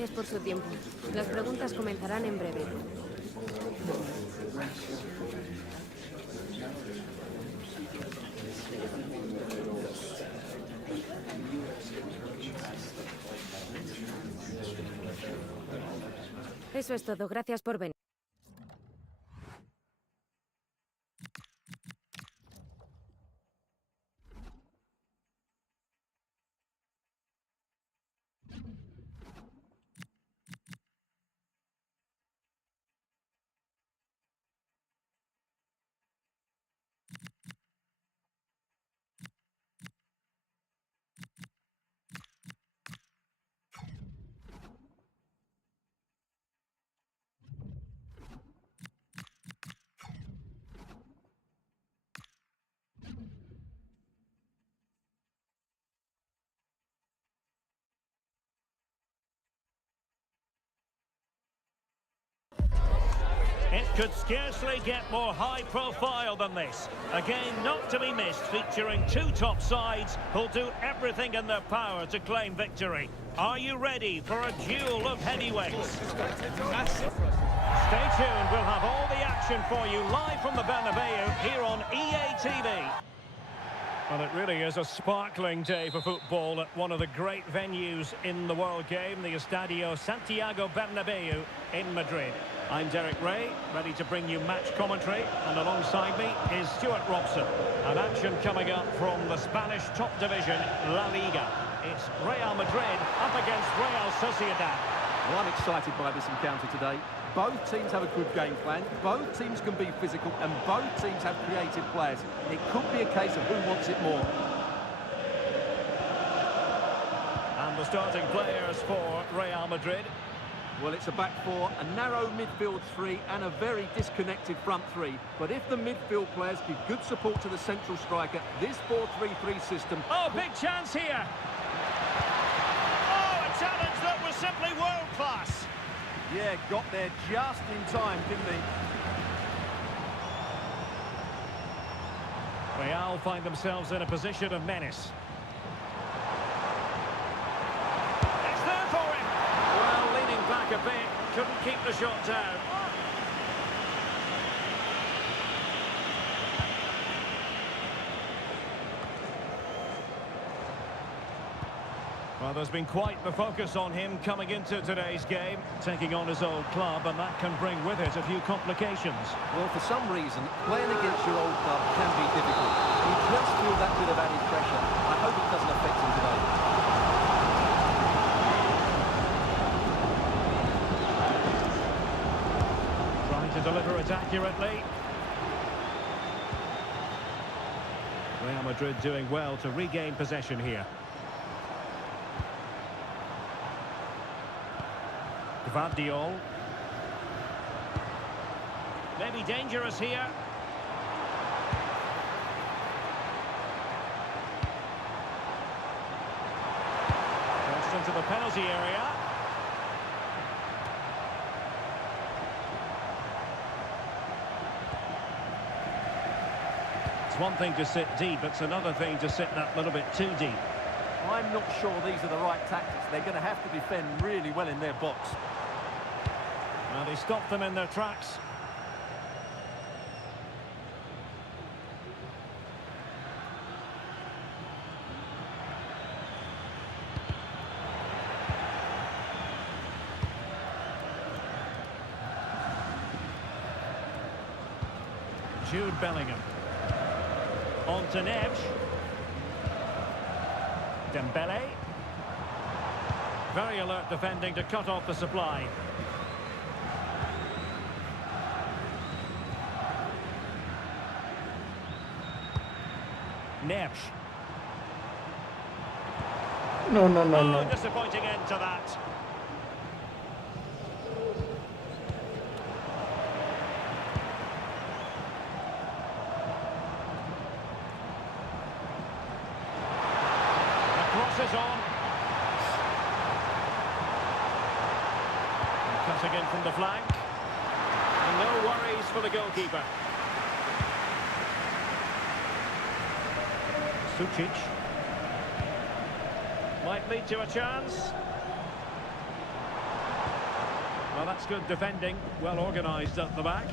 gracias por su tiempo. Las preguntas comenzarán en breve. Eso es todo. Gracias por venir. It could scarcely get more high profile than this. A game not to be missed, featuring two top sides who'll do everything in their power to claim victory. Are you ready for a duel of heavyweights? Stay tuned, we'll have all the action for you live from the Bernabeu here on EA TV. Well, it really is a sparkling day for football at one of the great venues in the world game, the Estadio Santiago Bernabeu in Madrid. I'm Derek Ray, ready to bring you match commentary, and alongside me is Stuart Robson. An action coming up from the Spanish top division, La Liga. It's Real Madrid up against Real Sociedad. Well, I'm excited by this encounter today. Both teams have a good game plan, both teams can be physical, and both teams have creative players. It could be a case of who wants it more. And the starting players for Real Madrid. Well, it's a back four, a narrow midfield three, and a very disconnected front three. But if the midfield players give good support to the central striker, this 4-3-3 system... Oh, big chance here! Oh, a challenge that was simply world-class! Yeah, got there just in time, didn't he? Real find themselves in a position of menace. It's there for him! Well, leaning back a bit, couldn't keep the shot down. Well, there's been quite the focus on him coming into today's game, taking on his old club, and that can bring with it a few complications. Well, for some reason, playing against your old club can be difficult. You just feel that bit of added pressure. I hope it doesn't affect him today. Trying to deliver it accurately. Real Madrid doing well to regain possession here. Guardiola. Maybe dangerous here. Crossed into the penalty area. It's one thing to sit deep, it's another thing to sit that little bit too deep. I'm not sure these are the right tactics. They're going to have to defend really well in their box. Well, they stopped them in their tracks. Jude Bellingham. On to Neves. Dembele. Very alert defending to cut off the supply. Neves. No. Disappointing end to that. The cross is on. And cutting in from the flank. And no worries for the goalkeeper. Sucic. Might lead to a chance. Well, that's good defending. Well organised at the back.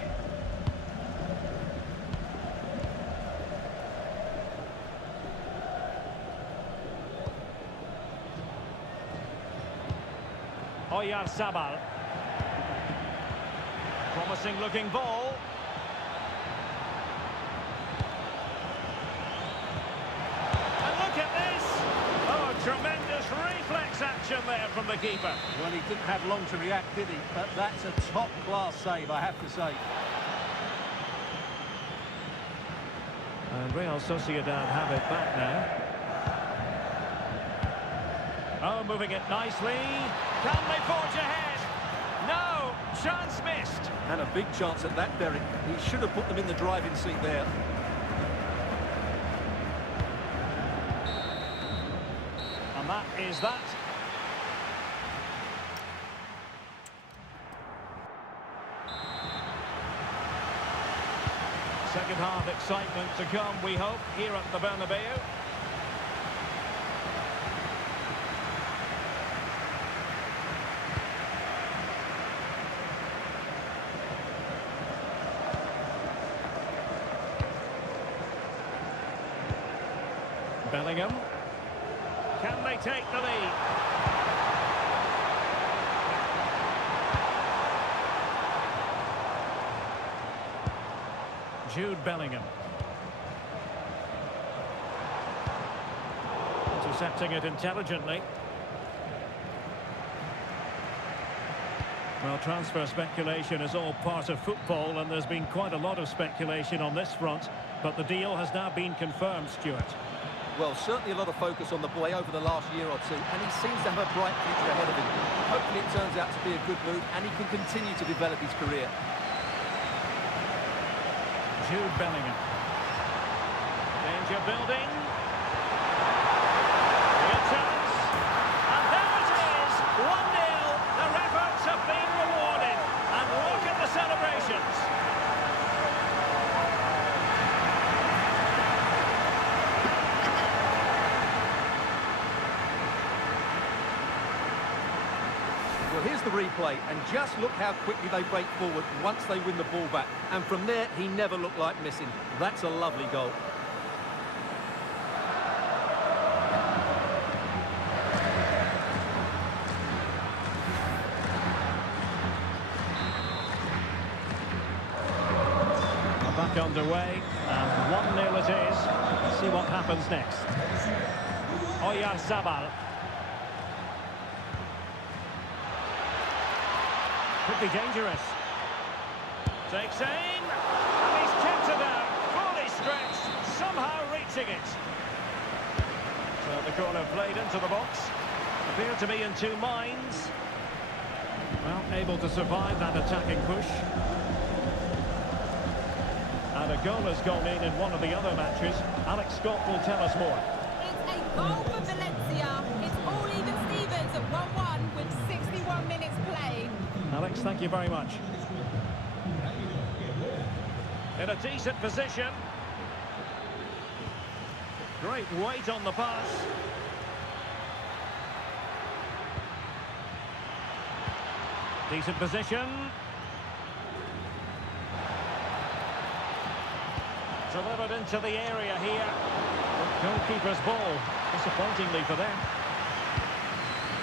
Oyarzabal. Promising looking ball. And look at this! Oh, tremendous reflex action there from the keeper. Well, he didn't have long to react, did he? But that's a top-class save, I have to say. And Real Sociedad have it back now. Oh, moving it nicely. Can they forge ahead? No! Chance missed. And a big chance at that, Derek. He should have put them in the driving seat there. And that is that. Second half excitement to come, we hope, here at the Bernabeu. Bellingham. Can they take the lead? Jude Bellingham. Intercepting it intelligently. Well, transfer speculation is all part of football, and there's been quite a lot of speculation on this front, but the deal has now been confirmed, Stuart. Well, certainly a lot of focus on the boy over the last year or two, and he seems to have a bright future ahead of him. Hopefully it turns out to be a good move, and he can continue to develop his career. Jude Bellingham. Danger building. Real chance. And there it is! 1-0. Their efforts have been rewarded. And look at the celebrations. Well, here's the replay, and just look how quickly they break forward once they win the ball back. And from there, he never looked like missing. That's a lovely goal. Back underway, and 1-0 it is. Let's see what happens next. Oyarzabal. Could be dangerous. Takes aim, and he's kept it out, fully stretched, somehow reaching it. So the corner played into the box. Appeared to be in two minds. Well, able to survive that attacking push. And a goal has gone in one of the other matches. Alex Scott will tell us more. It's a goal for Valencia. It's all even Stevens at 1-1 with 61 minutes played. Alex, thank you very much. In a decent position. Great weight on the pass. Decent position. Delivered into the area here. Goalkeeper's ball, disappointingly for them.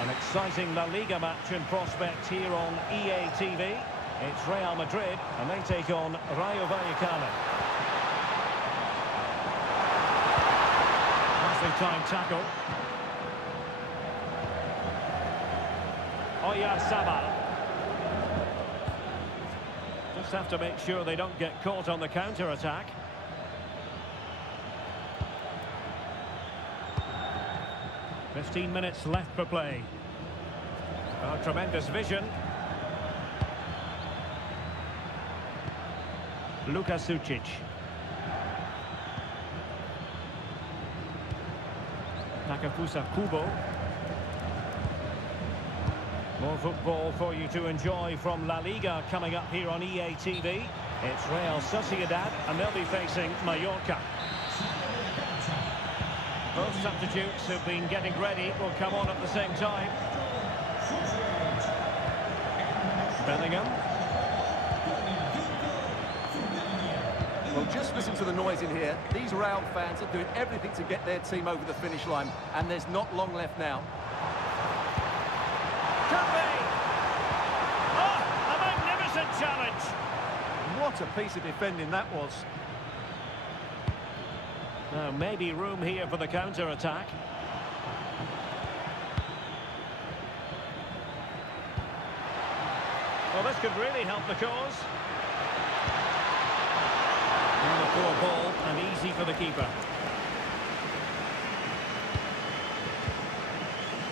An exciting La Liga match in prospect here on EA TV. It's Real Madrid, and they take on Rayo Vallecano. Nicely timed tackle. Oyarzabal. Just have to make sure they don't get caught on the counter-attack. "15 minutes left for play." Oh, tremendous vision. Luka Sucic. Nakafusa Kubo. More football for you to enjoy from La Liga coming up here on EA TV. It's Real Sociedad, and they'll be facing Mallorca. Both substitutes have been getting ready, will come on at the same time. Bellingham. Well, just listen to the noise in here. These Real fans are doing everything to get their team over the finish line, and there's not long left now. Could be! Oh, a magnificent challenge! What a piece of defending that was. Now, maybe room here for the counter-attack. Well, this could really help the cause. And a poor ball, and easy for the keeper.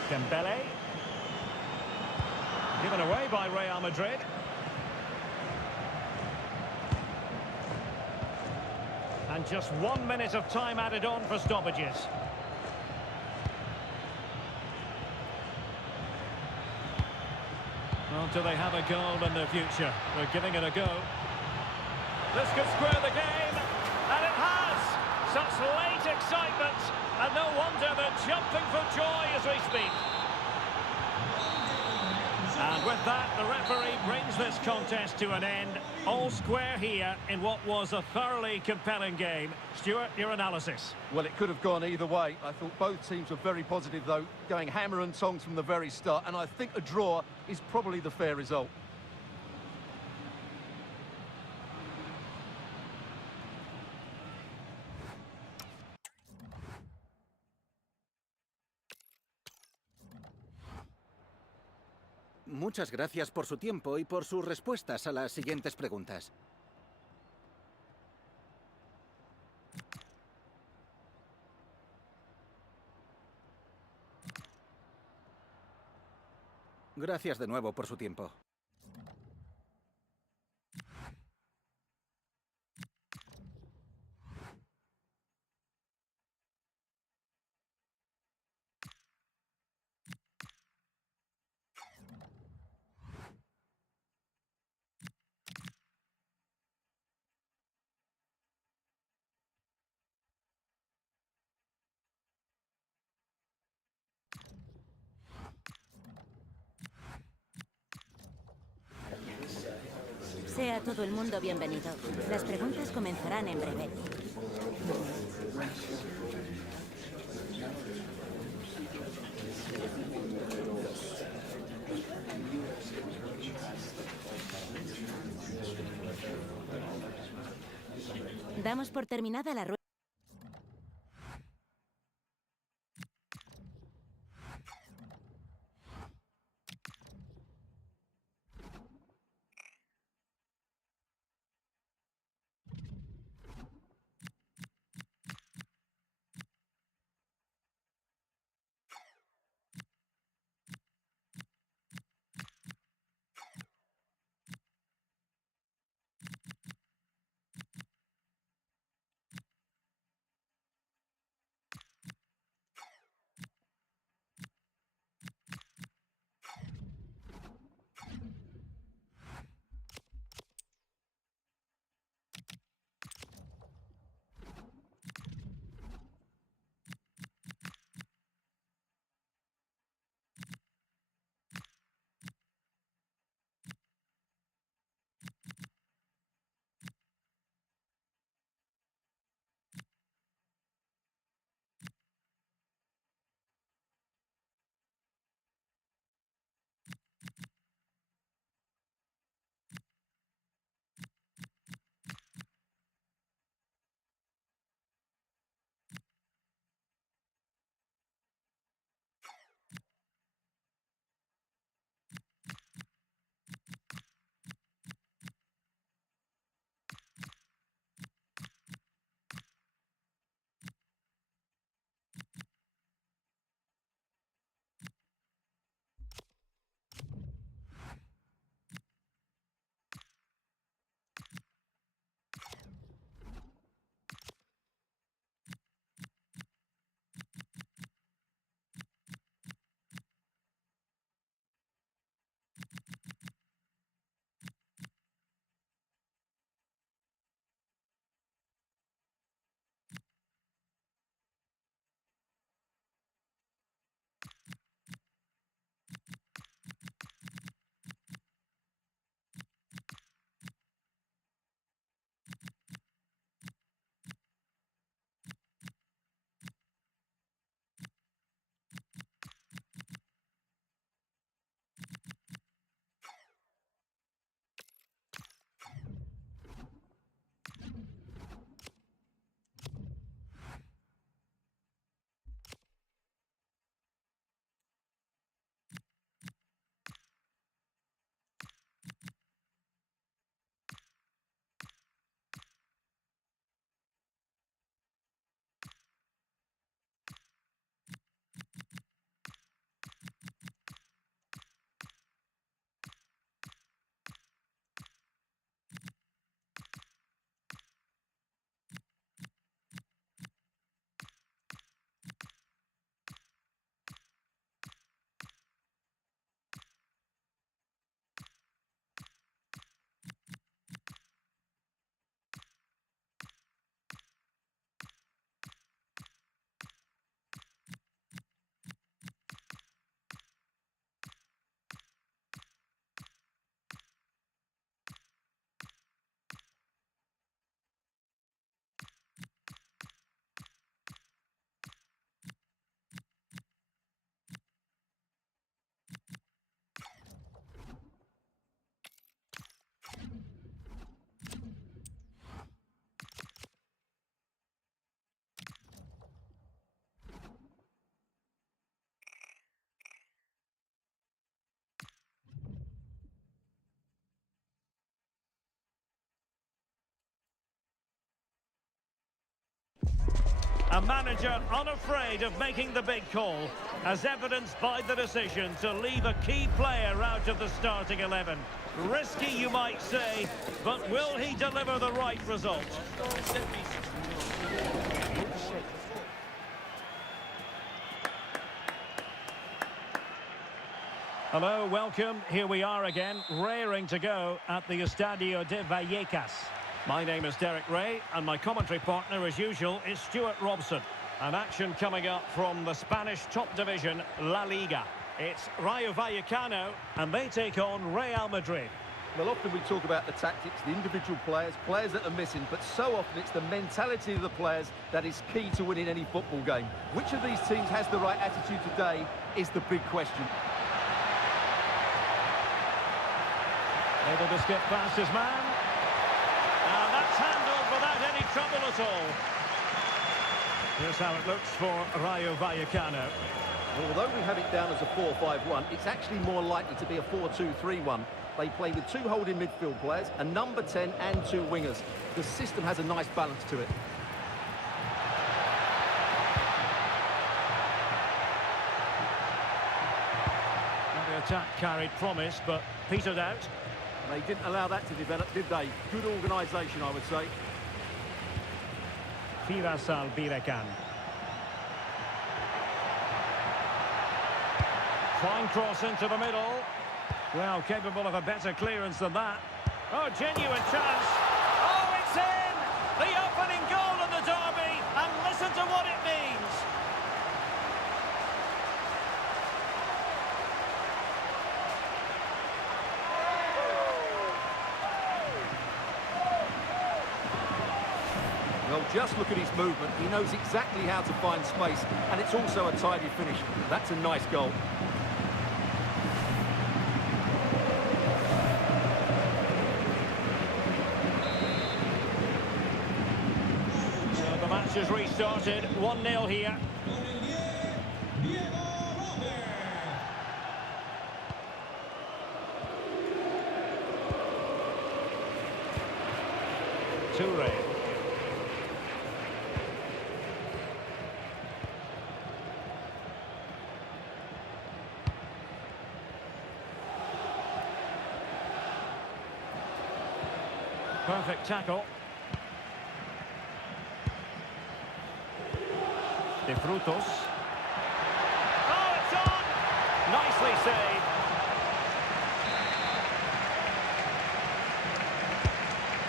Dembele. Given away by Real Madrid. And just 1 minute of time added on for stoppages. Well, do they have a goal in their future? They're giving it a go. This could square the game, and it has! Such late excitement, and no wonder they're jumping for joy as we speak. And with that, the referee brings this contest to an end. All square here in what was a thoroughly compelling game. Stuart, your analysis? Well, it could have gone either way. I thought both teams were very positive, though, going hammer and tongs from the very start, and I think a draw is probably the fair result. Muchas gracias por su tiempo y por sus respuestas a las siguientes preguntas. Gracias de nuevo por su tiempo. Sea todo el mundo bienvenido. Las preguntas comenzarán en breve. Damos por terminada la rueda. A manager unafraid of making the big call, as evidenced by the decision to leave a key player out of the starting 11. Risky, you might say, but will he deliver the right result? Hello, welcome. Here we are again, raring to go at the Estadio de Vallecas. My name is Derek Ray, and my commentary partner, as usual, is Stuart Robson. An action coming up from the Spanish top division, La Liga. It's Rayo Vallecano, and they take on Real Madrid. Well, often we talk about the tactics, the individual players that are missing, but so often it's the mentality of the players that is key to winning any football game. Which of these teams has the right attitude today is the big question. Able to skip past his man. And that's handled without any trouble at all. Here's how it looks for Rayo Vallecano. Well, although we have it down as a 4-5-1, it's actually more likely to be a 4-2-3-1. They play with 2 holding midfield players, a number 10 and 2 wingers. The system has a nice balance to it. And the attack carried promise, but petered out. They didn't allow that to develop, did they? Good organisation, I would say. Birasal-Birekan. Fine cross into the middle. Well, capable of a better clearance than that. Oh, genuine chance. Oh, it's in! The opening goal of the derby, and listen to what it means. Well, just look at his movement. He knows exactly how to find space, and it's also a tidy finish. That's a nice goal. So the match has restarted. 1-0 here. Toure. Perfect tackle. De Frutos. Oh, it's on! Nicely saved.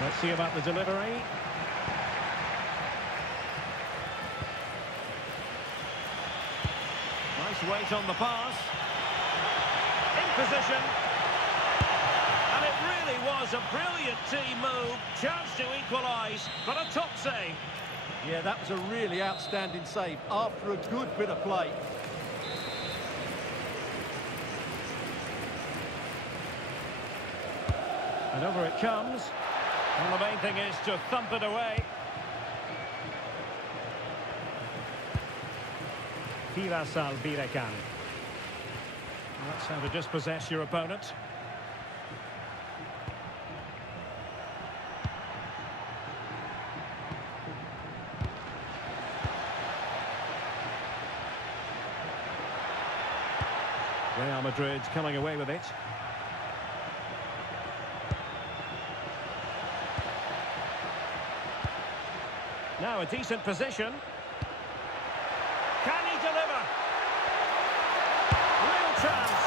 Let's see about the delivery. Nice weight on the pass. In position. And it really was a brilliant team move. Chance to equalise, but a top save. Yeah, that was a really outstanding save after a good bit of play. And over it comes. And the main thing is to thump it away. Birasal-Birekan. That's how to dispossess your opponent. Real Madrid's coming away with it. Now a decent position. Can he deliver? Real chance.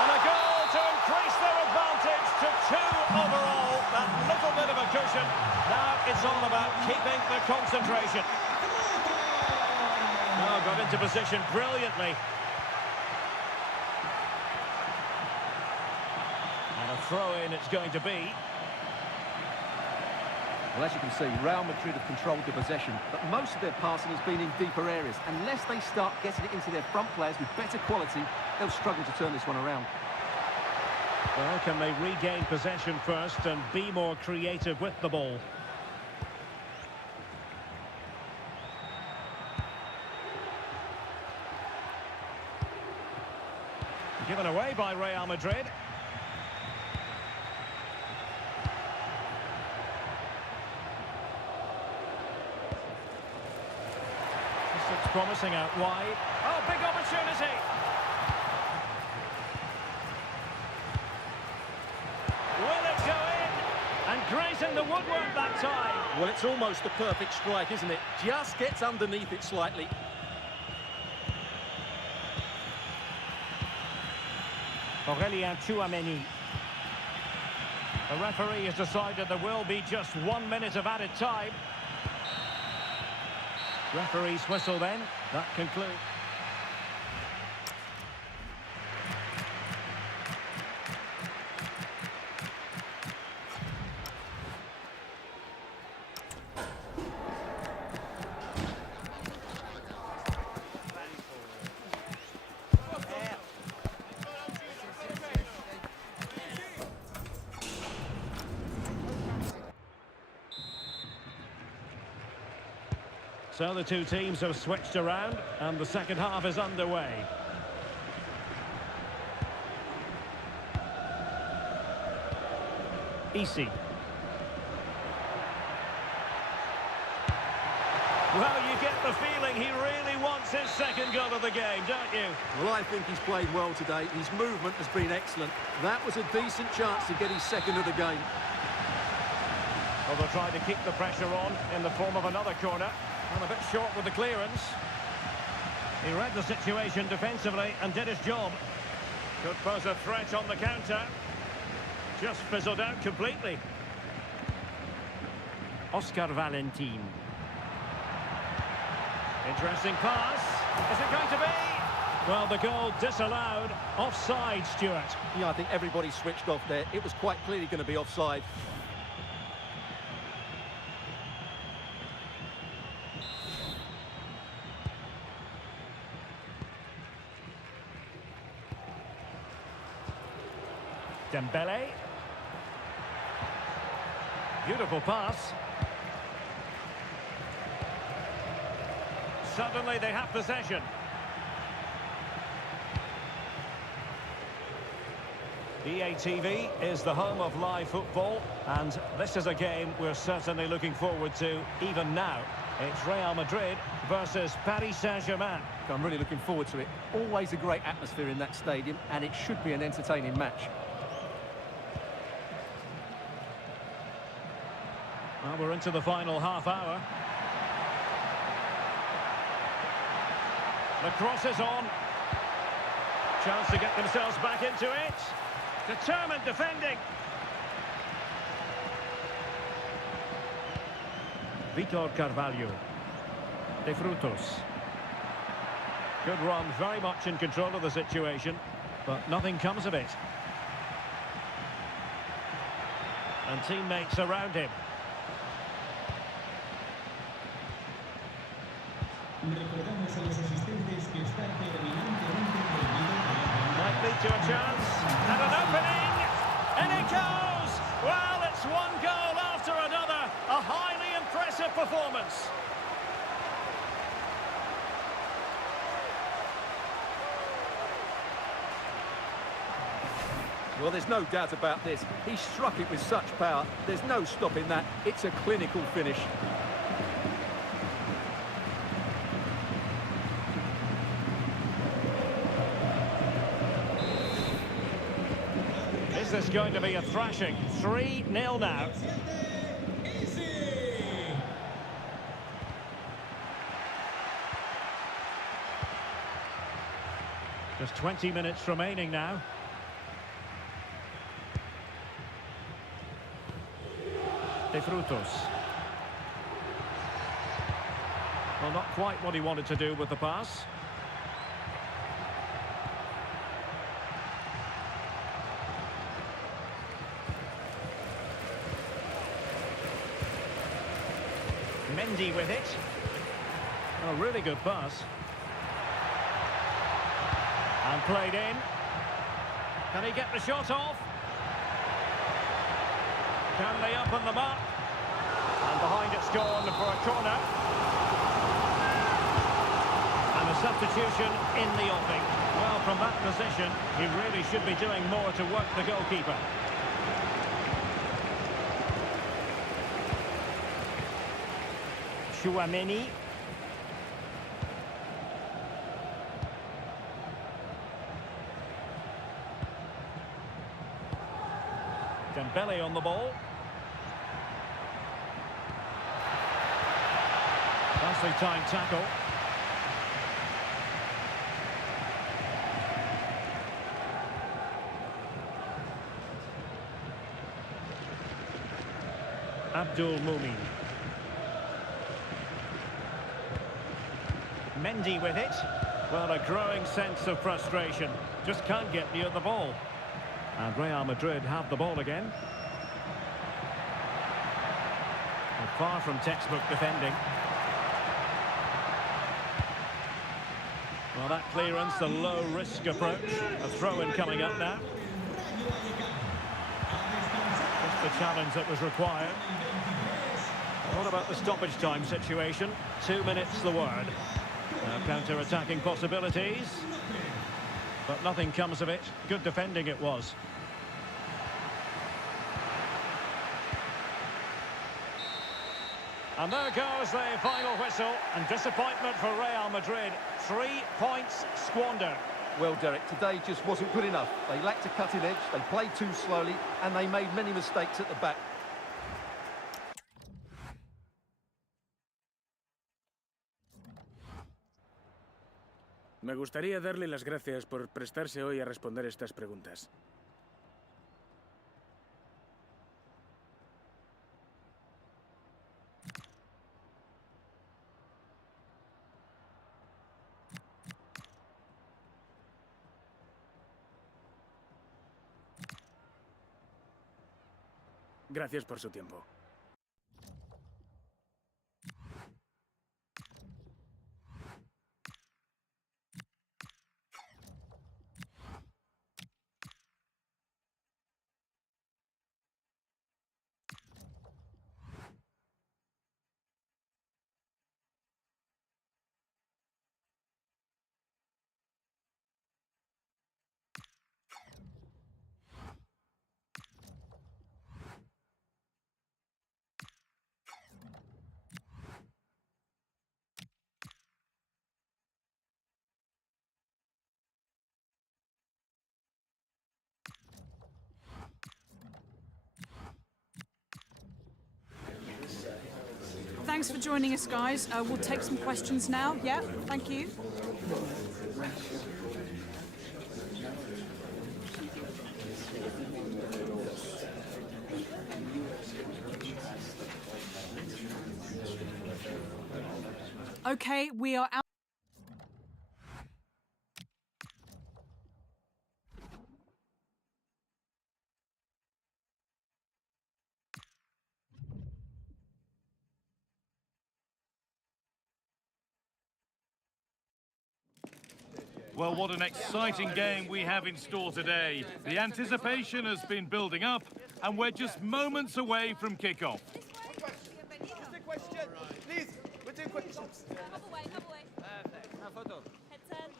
And a goal to increase their advantage to 2 overall. That little bit of a cushion. Now it's all about keeping the concentration. Oh, got into position brilliantly. And a throw-in it's going to be. Well, as you can see, Real Madrid have controlled the possession, but most of their passing has been in deeper areas. Unless they start getting it into their front players with better quality, they'll struggle to turn this one around. Well, can they regain possession first and be more creative with the ball? Given away by Real Madrid. Looks promising out wide. Oh, big opportunity! Will it go in? And grazing the woodwork that time. Well, it's almost the perfect strike, isn't it? Just gets underneath it slightly. Aurelien Tchouameni. The referee has decided there will be just 1 minute of added time. Referee's whistle then. That concludes. So the two teams have switched around and the second half is underway. Easy. Well, you get the feeling he really wants his second goal of the game, don't you? Well, I think he's played well today. His movement has been excellent. That was a decent chance to get his second of the game. Well, they'll try to keep the pressure on in the form of another corner. And a bit short with the clearance. He read the situation defensively and did his job. Could pose a threat on the counter. Just fizzled out completely. Oscar Valentin. Interesting pass. Is it going to be? Well, the goal disallowed. Offside, Stuart. Yeah, I think everybody switched off there. It was quite clearly going to be offside. Dembele. Beautiful pass. Suddenly they have possession. EA TV is the home of live football, and this is a game we're certainly looking forward to even now. It's Real Madrid versus Paris Saint-Germain. I'm really looking forward to it. Always a great atmosphere in that stadium, and it should be an entertaining match. Well, we're into the final half hour. The cross is on. Chance to get themselves back into it. Determined defending. Vitor Carvalho. De Frutos. Good run, very much in control of the situation, but nothing comes of it. And teammates around him. Might lead to a chance, and an opening, and it goes! Well, it's one goal after another, a highly impressive performance. Well, there's no doubt about this. He struck it with such power. There's no stopping that. It's a clinical finish. Is this going to be a thrashing? 3-0 now. Just 20 minutes remaining now. De Frutos. Well, not quite what he wanted to do with the pass. Mendy with it. A really good pass. And played in. Can he get the shot off? Can they open them up? And behind it's gone for a corner. And a substitution in the offing. Well, from that position, he really should be doing more to work the goalkeeper. Tchouameni. Dembele on the ball. Nicely timed tackle. Abdul Mumin. Mendy with it. Well, a growing sense of frustration. Just can't get near the ball. And Real Madrid have the ball again. And far from textbook defending. Well, that clearance, the low-risk approach. A throw-in coming up now. Just the challenge that was required. What about the stoppage time situation? 2 minutes the word. Counter-attacking possibilities. But nothing comes of it. Good defending it was. And there goes the final whistle. And disappointment for Real Madrid. 3 points squandered. Well, Derek, today just wasn't good enough. They lacked a cutting edge, they played too slowly, and they made many mistakes at the back. Me gustaría darle las gracias por prestarse hoy a responder estas preguntas. Gracias por su tiempo. Thanks for joining us, guys. We'll take some questions now. Yeah, thank you. Okay, we are out. Well, what an exciting game we have in store today. The anticipation has been building up, and we're just moments away from kickoff. Please, we're doing questions. Hop away, hop away. Head turn.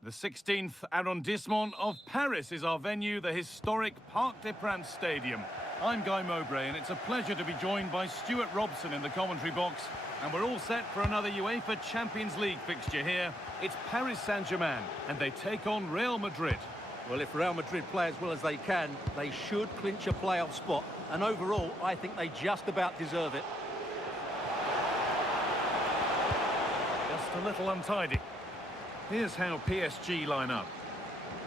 The 16th arrondissement of Paris is our venue, the historic Parc des Princes Stadium. I'm Guy Mowbray, and it's a pleasure to be joined by Stuart Robson in the commentary box. And we're all set for another UEFA Champions League fixture here. It's Paris Saint-Germain, and they take on Real Madrid. Well, if Real Madrid play as well as they can, they should clinch a playoff spot. And overall, I think they just about deserve it. Just a little untidy. Here's how PSG line up.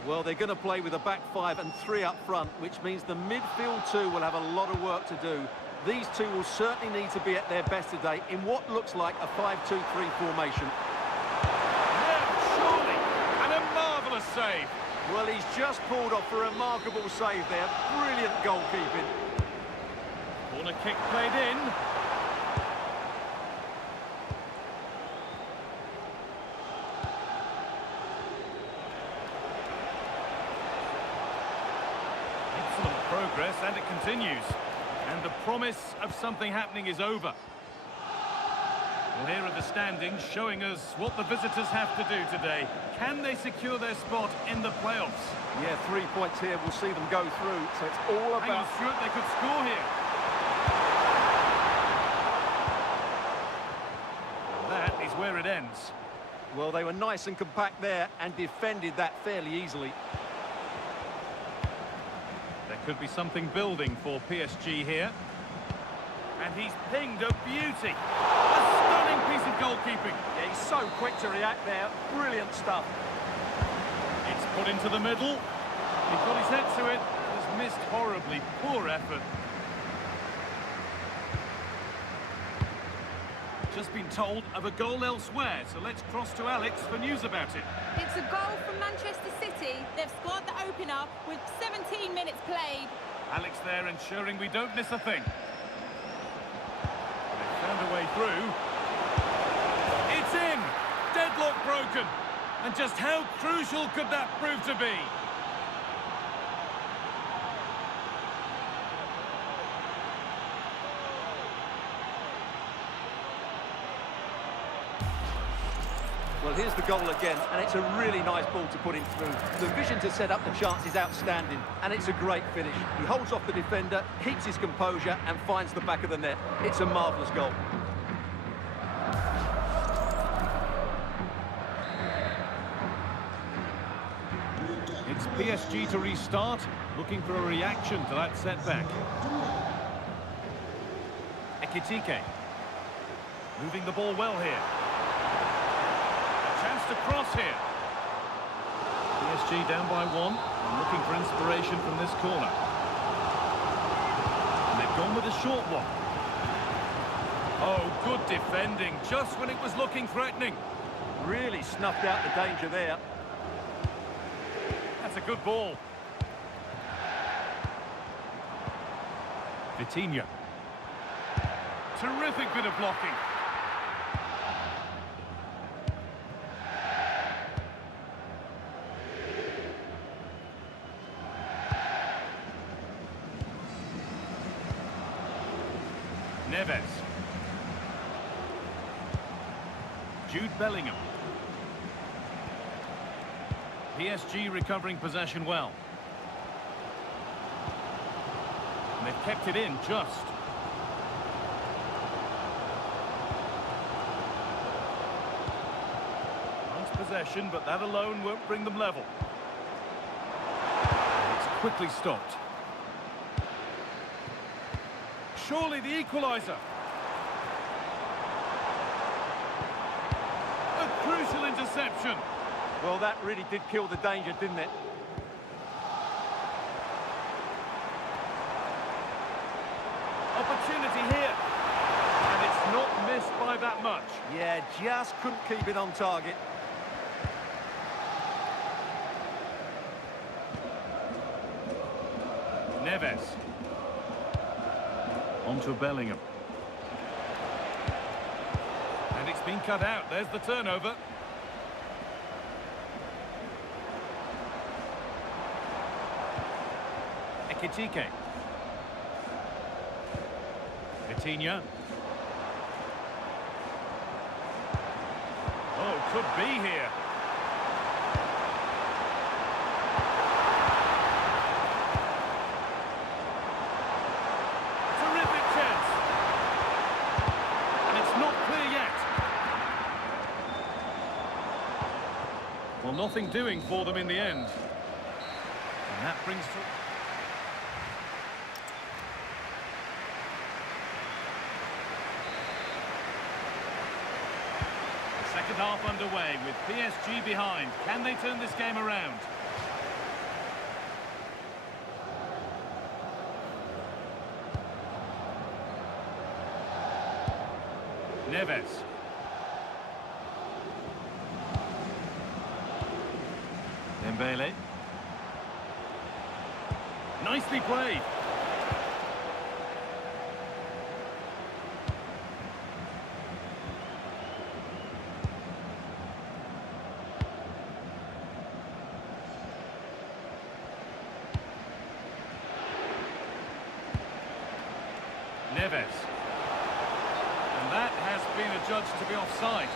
Well, they're going to play with a back five and 3 up front, which means the midfield two will have a lot of work to do. These two will certainly need to be at their best today in what looks like a 5-2-3 formation. Yeah, surely, and a marvellous save. Well, he's just pulled off a remarkable save there. Brilliant goalkeeping. Corner kick played in. Excellent progress, and it continues. And the promise of something happening is over. Well, here are the standings showing us what the visitors have to do today. Can they secure their spot in the playoffs? Yeah, 3 points here will see them go through, so it's all about... Hang on, Stuart, they could score here. And that is where it ends. Well, they were nice and compact there and defended that fairly easily. Could be something building for PSG here. And he's pinged a beauty. A stunning piece of goalkeeping. Yeah, he's so quick to react there. Brilliant stuff. It's put into the middle. He got his head to it. Has missed horribly. Poor effort. Just been told of a goal elsewhere, so let's cross to Alex for news about it. It's a goal from Manchester City. They've scored the opener with 17 minutes played. Alex there ensuring we don't miss a thing. They've found a way through. It's in! Deadlock broken. And just how crucial could that prove to be? Well, here's the goal again, and it's a really nice ball to put him through. The vision to set up the chance is outstanding, and it's a great finish. He holds off the defender, keeps his composure, and finds the back of the net. It's a marvellous goal. It's PSG to restart, looking for a reaction to that setback. Ekitike. Moving the ball well here. Chance to cross here. PSG down by 1 and looking for inspiration from this corner. And they've gone with a short one. Oh, good defending, just when it was looking threatening. Really snuffed out the danger there. That's a good ball. Vitinha. Terrific bit of blocking. Neves. Jude Bellingham. PSG recovering possession well. And they've kept it in just. Nice possession, but that alone won't bring them level. It's quickly stopped. Surely the equaliser. A crucial interception. Well, that really did kill the danger, didn't it? Opportunity here. And it's not missed by that much. Yeah, just couldn't keep it on target. Neves. On to Bellingham. And it's been cut out. There's the turnover. Ekitike. Vitinha. Oh, could be here. Terrific chance. And it's not clear yet. Well, nothing doing for them in the end. And that brings to... Second half underway with PSG behind. Can they turn this game around? Neves. Dembele. Nicely played. Neves. And that has been adjudged to be offside.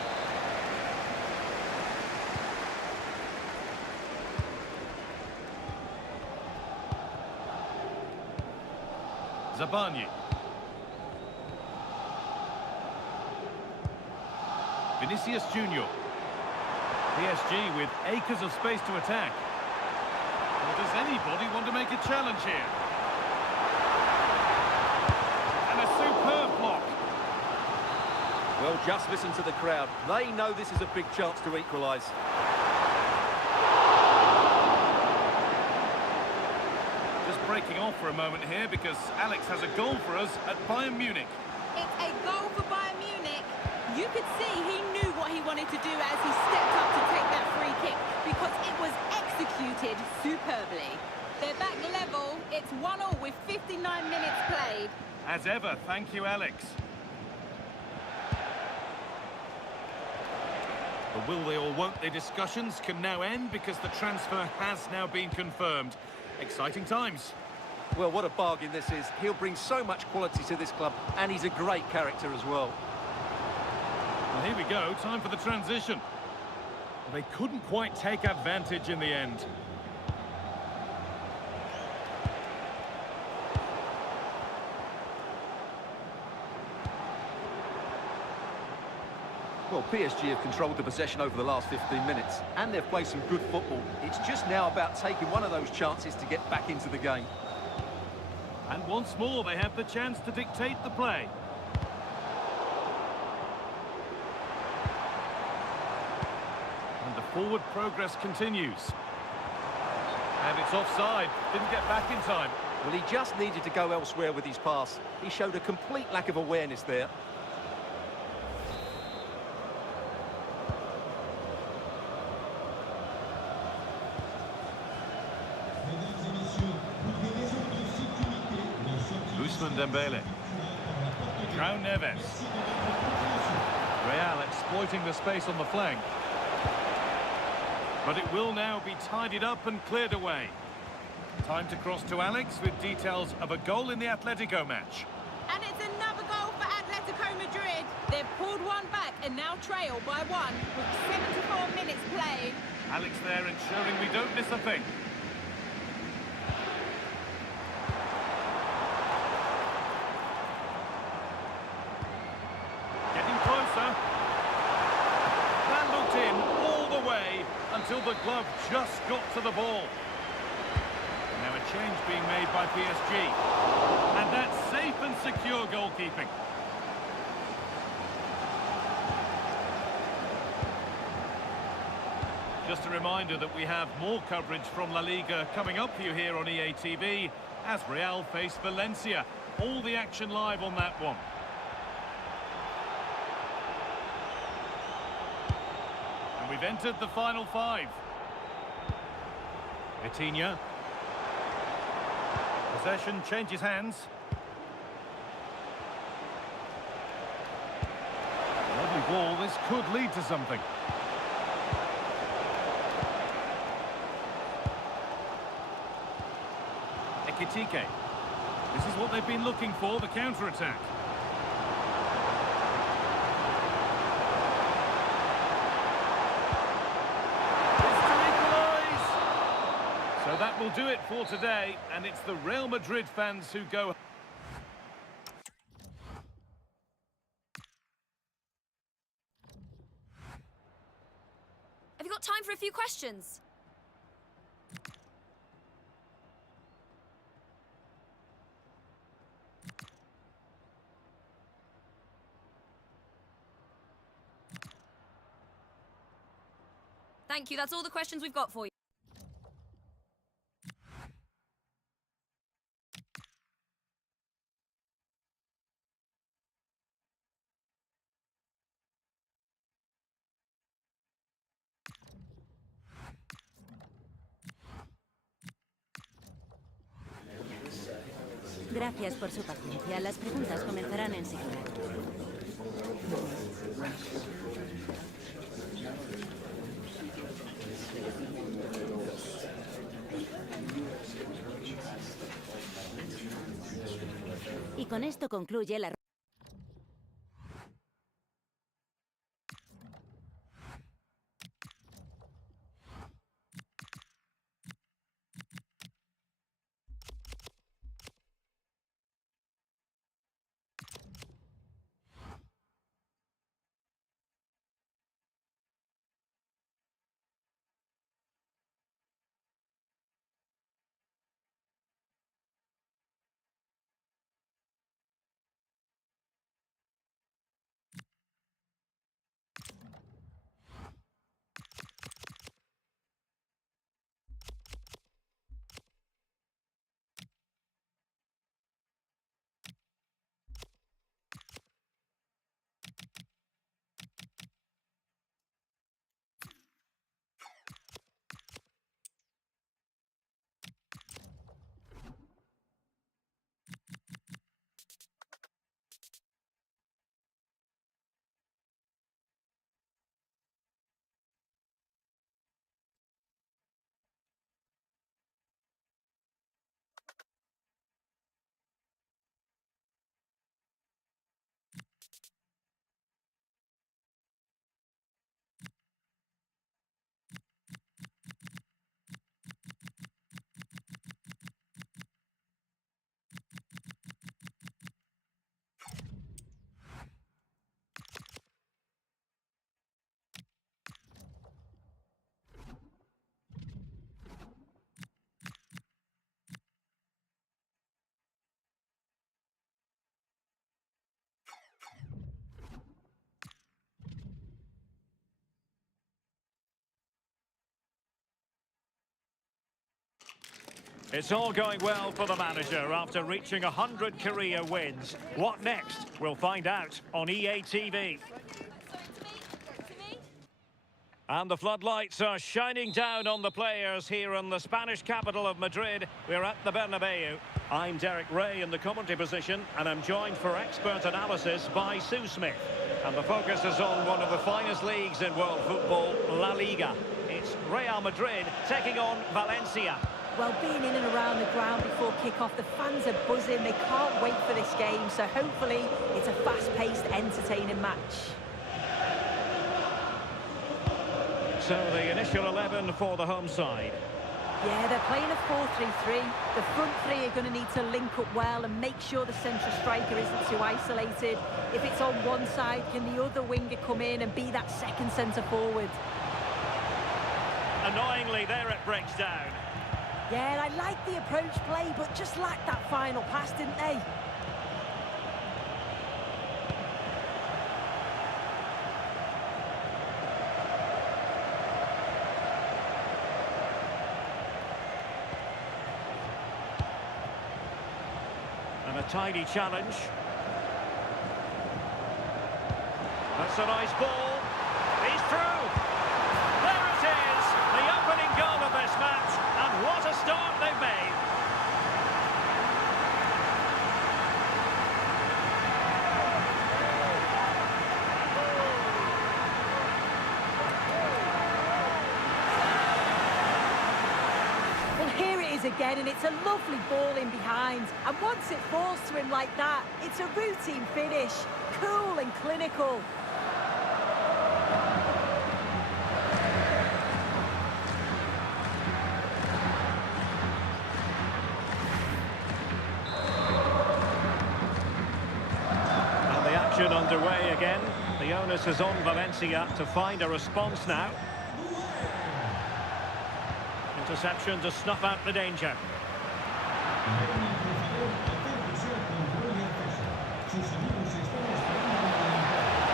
Zabani. Vinicius Junior. PSG with acres of space to attack. Or does anybody want to make a challenge here? Well, just listen to the crowd. They know this is a big chance to equalise. Just breaking off for a moment here because Alex has a goal for us at Bayern Munich. It's a goal for Bayern Munich. You could see he knew what he wanted to do as he stepped up to take that free kick because it was executed superbly. They're back level. It's 1-1 with 59 minutes played. As ever, thank you, Alex. The will they or won't they discussions can now end because the transfer has now been confirmed. Exciting times. Well, what a bargain this is. He'll bring so much quality to this club, and he's a great character as well. Well, here we go, time for the transition. They couldn't quite take advantage in the end. Well, PSG have controlled the possession over the last 15 minutes, and they've played some good football. It's just now about taking one of those chances to get back into the game. And once more, they have the chance to dictate the play. And the forward progress continues. And it's offside. Didn't get back in time. Well, he just needed to go elsewhere with his pass. He showed a complete lack of awareness there. Ousmane Dembele. João Neves. Real exploiting the space on the flank. But it will now be tidied up and cleared away. Time to cross to Alex with details of a goal in the Atletico match. And it's another goal for Atletico Madrid. They've pulled one back and now trail by 1 with 74 minutes played. Alex there ensuring we don't miss a thing. Getting closer. That looked in all the way until the glove just got to the ball. Now a change being made by PSG. And that's safe and secure goalkeeping. Just a reminder that we have more coverage from La Liga coming up for you here on EA TV as Real face Valencia. All the action live on that one. And we've entered the final 5. Vitinha. Possession changes hands. Lovely ball, this could lead to something. Ekitike. This is what they've been looking for, the counter-attack. So that will do it for today, and it's the Real Madrid fans who go. Have you got time for a few questions? Thank you, that's all the questions we've got for you. Gracias por su paciencia. Las preguntas comenzarán enseguida. Y con esto concluye la It's all going well for the manager after reaching 100 career wins. What next? We'll find out on EA TV. And the floodlights are shining down on the players here in the Spanish capital of Madrid. We're at the Bernabeu. I'm Derek Ray in the commentary position, and I'm joined for expert analysis by Sue Smith. And the focus is on one of the finest leagues in world football, La Liga. It's Real Madrid taking on Valencia. Well, being in and around the ground before kick-off, the fans are buzzing. They can't wait for this game, so hopefully it's a fast-paced, entertaining match. So the initial 11 for the home side. Yeah, they're playing a 4-3-3. The front three are going to need to link up well and make sure the central striker isn't too isolated. If it's on one side, can the other winger come in and be that second centre-forward? Annoyingly, there it breaks down. Yeah, and I like the approach play, but just lacked that final pass, didn't they? And a tidy challenge. That's a nice ball. He's through. There it is. The opening goal of this match. And what a start they've made. Well, here it is again, and it's a lovely ball in behind. And once it falls to him like that, it's a routine finish. Cool and clinical. And the action underway again. The onus is on Valencia to find a response now. Interception to snuff out the danger.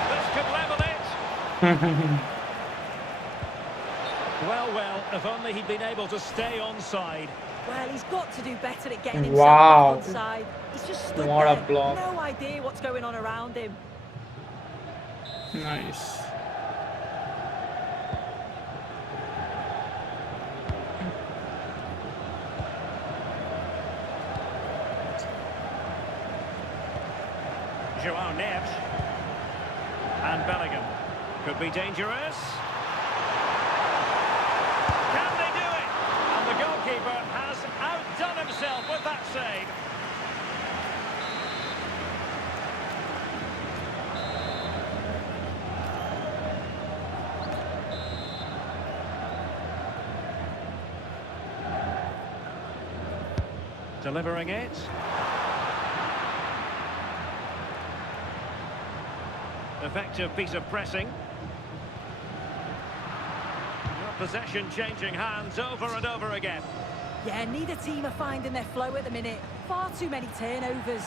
This could level it. Well, if only he'd been able to stay onside. Well, he's got to do better at getting himself Wow. back onside. He's just stood What a there. block. No idea what's going on around him. Nice. Joao Neves. And Bellingham. Could be dangerous. Can they do it? And the goalkeeper has outdone himself with that save. Delivering it. Effective piece of pressing. Possession changing hands over and over again. Yeah, neither team are finding their flow at the minute. Far too many turnovers.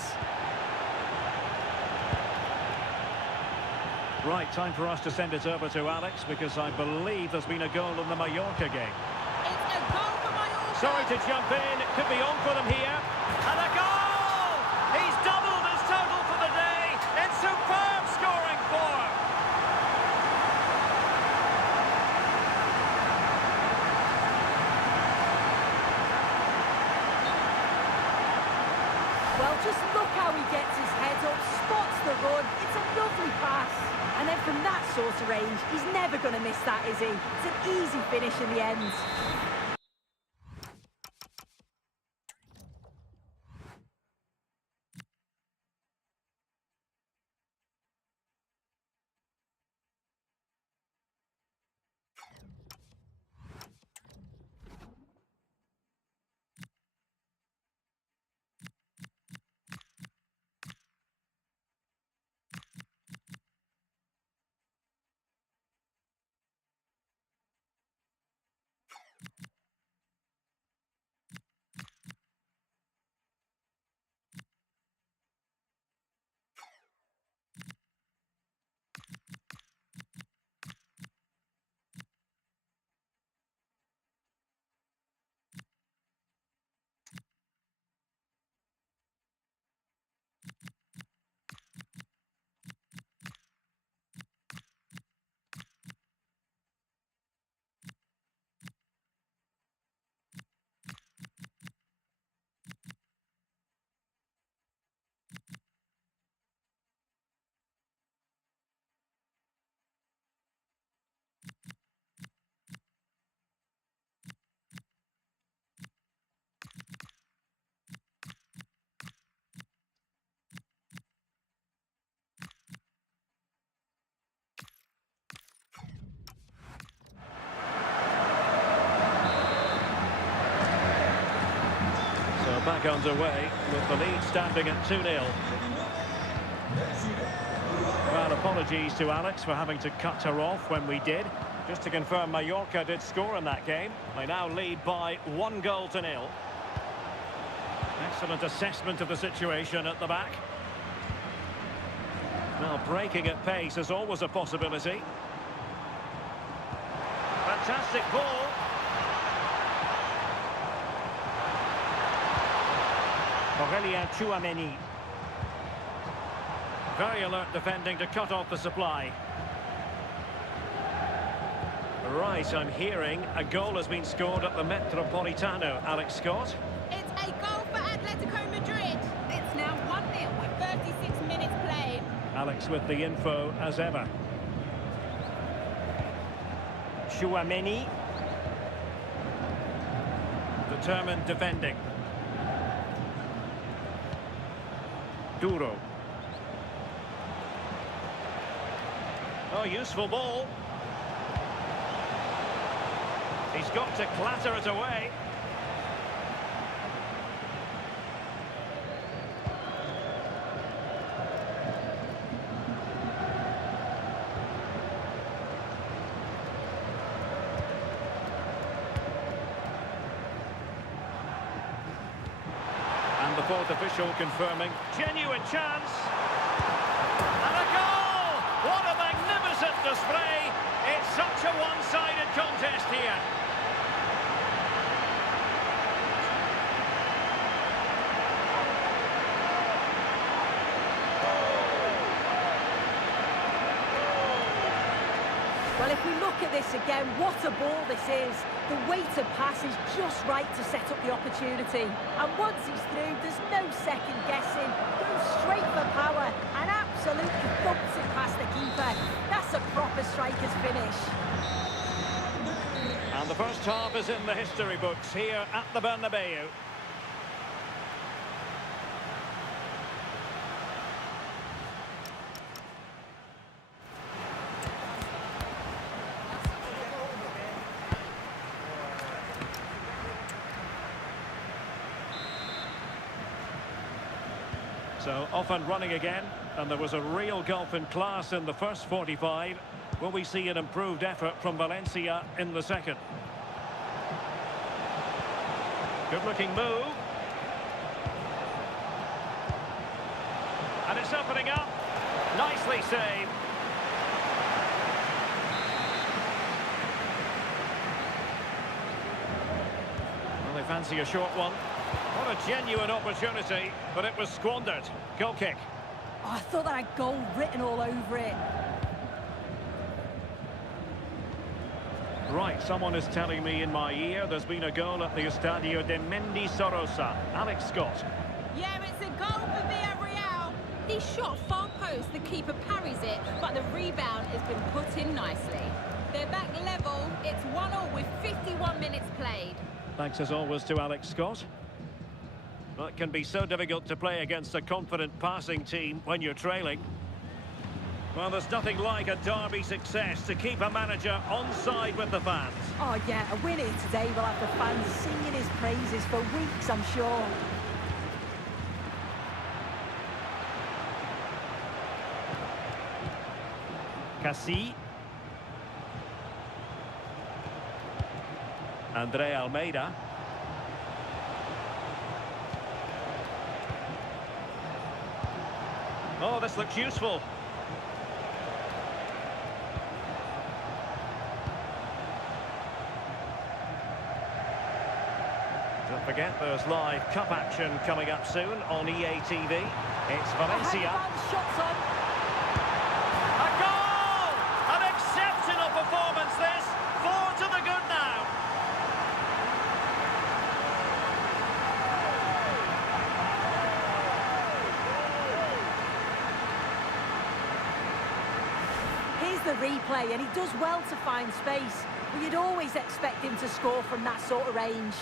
Right, time for us to send it over to Alex, because I believe there's been a goal in the Mallorca game. It's a goal for Mallorca. Sorry to jump in, it could be on for them here. And a goal! He's doubled his total for the day in superb scoring form. Well, just look how he gets his head up, spots the run. It's a lovely pass. And then from that sort of range, he's never going to miss that, is he? It's an easy finish in the end. back underway with the lead standing at 2-0. Well, apologies to Alex for having to cut her off when we did. Just to confirm, Mallorca did score in that game. They now lead by 1-0. Excellent assessment of the situation at the back. Well, breaking at pace is always a possibility. Fantastic ball. Aurélien Tchouaméni. Very alert defending to cut off the supply. Right, I'm hearing a goal has been scored at the Metropolitano. Alex Scott. It's a goal for Atletico Madrid. It's now 1-0 with 36 minutes played. Alex with the info as ever. Tchouaméni. Determined defending. Duro. Oh, useful ball. He's got to clatter it away. And the fourth official confirming. Genuine chance. And a goal! What a magnificent display. It's such a one-sided contest here. Well, if we look at this again, what a ball this is. The weighted pass is just right to set up the opportunity. And once he's through, there's no second guessing. Goes straight for power and absolutely thumps it past the keeper. That's a proper striker's finish. And the first half is in the history books here at the Bernabeu. So off and running again, and there was a real gulf in class in the first 45. Will we see an improved effort from Valencia in the second? Good-looking move. And it's opening up. Nicely saved. Well, they fancy a short one. What a genuine opportunity, but it was squandered. Goal kick. Oh, I thought that had goal written all over it. Right, someone is telling me in my ear there's been a goal at the Estadio de Mendizorroza. Alex Scott. Yeah, it's a goal for Villarreal. He shot far post, the keeper parries it, but the rebound has been put in nicely. They're back level, it's 1-1 with 51 minutes played. Thanks as always to Alex Scott. Well, it can be so difficult to play against a confident passing team when you're trailing. Well, there's nothing like a derby success to keep a manager on side with the fans. Oh yeah, a win here today will have the fans singing his praises for weeks, I'm sure. Cassie. Andre Almeida. Oh, this looks useful. Don't forget there's live cup action coming up soon on EA TV. It's Valencia. Shots on. A goal! An exceptional performance this. 4 to the good now. Here's the replay, and he does well to find space. But you'd always expect him to score from that sort of range.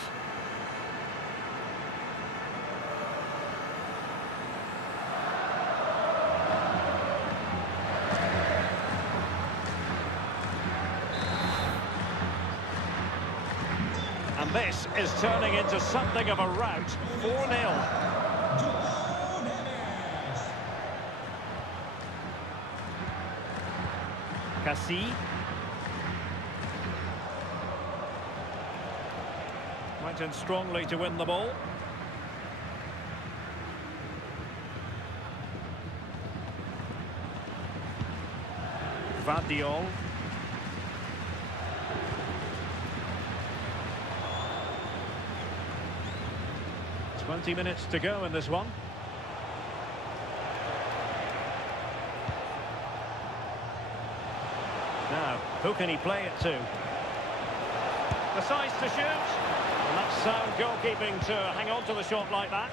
And And this is turning into something of a rout. 4-0. Cassie. Went in strongly to win the ball. Gvardiol. Twenty minutes to go in this one. Now, who can he play it to? Decides to shoot. And that's sound goalkeeping to hang on to the shot like that.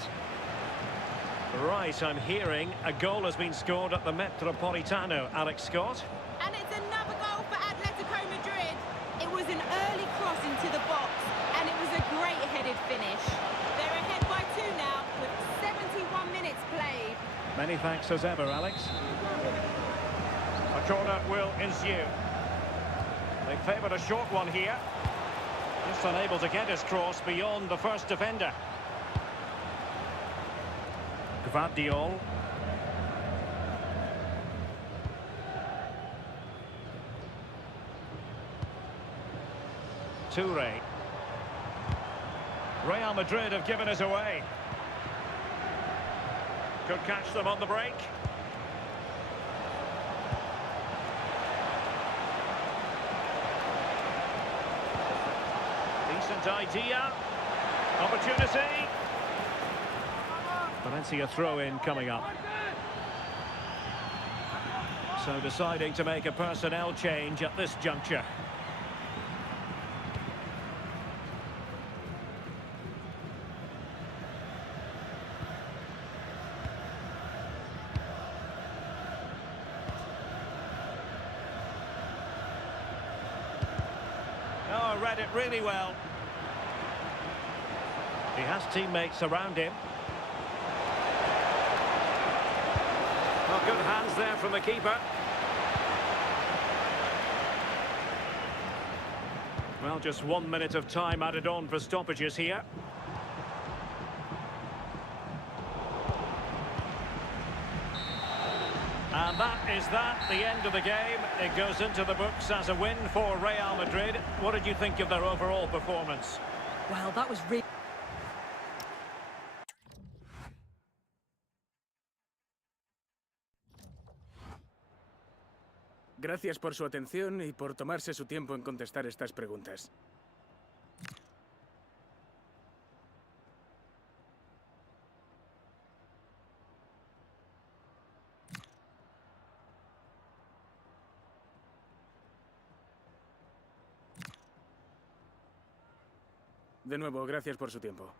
Right, I'm hearing a goal has been scored at the Metropolitano. Alex Scott. And it's another goal for Atletico Madrid. It was an early cross into the box, and it was a great headed finish. They're ahead by 2 now, with 71 minutes played. Many thanks as ever, Alex. A corner will ensue. They favoured a short one here. Just unable to get his cross beyond the first defender. Gvardiol. Toure. Real Madrid have given us away. Could catch them on the break. Decent idea. Opportunity. Valencia throw-in coming up. So deciding to make a personnel change at this juncture. Oh, read it really well. He has teammates around him. Well, good hands there from the keeper. Well, just 1 minute of time added on for stoppages here. And that is the end of the game. It goes into the books as a win for Real Madrid. What did you think of their overall performance? Well, that was really... Gracias por su atención y por tomarse su tiempo en contestar estas preguntas. De nuevo, gracias por su tiempo.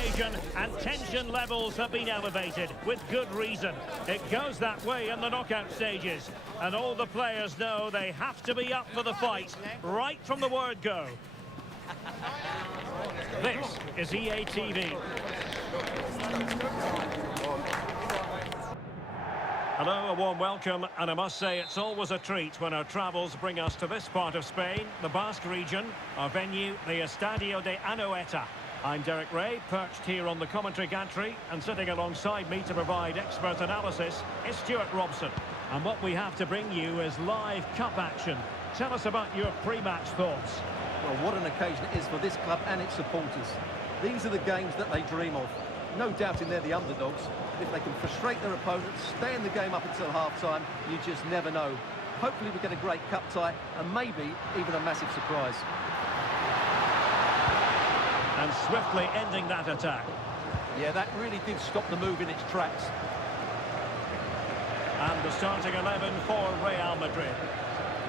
occasion, and tension levels have been elevated, with good reason. It goes that way in the knockout stages, and all the players know they have to be up for the fight, right from the word go. This is EA TV. Hello, a warm welcome, and I must say it's always a treat when our travels bring us to this part of Spain, the Basque region, our venue, the Estadio de Anoeta. I'm Derek Ray, perched here on the commentary gantry, and sitting alongside me to provide expert analysis is Stuart Robson. And what we have to bring you is live cup action. Tell us about your pre-match thoughts. Well, what an occasion it is for this club and its supporters. These are the games that they dream of. No doubting they're the underdogs. If they can frustrate their opponents, stay in the game up until half-time, you just never know. Hopefully we get a great cup tie and maybe even a massive surprise. And swiftly ending that attack. Yeah, that really did stop the move in its tracks. And the starting 11 for Real Madrid.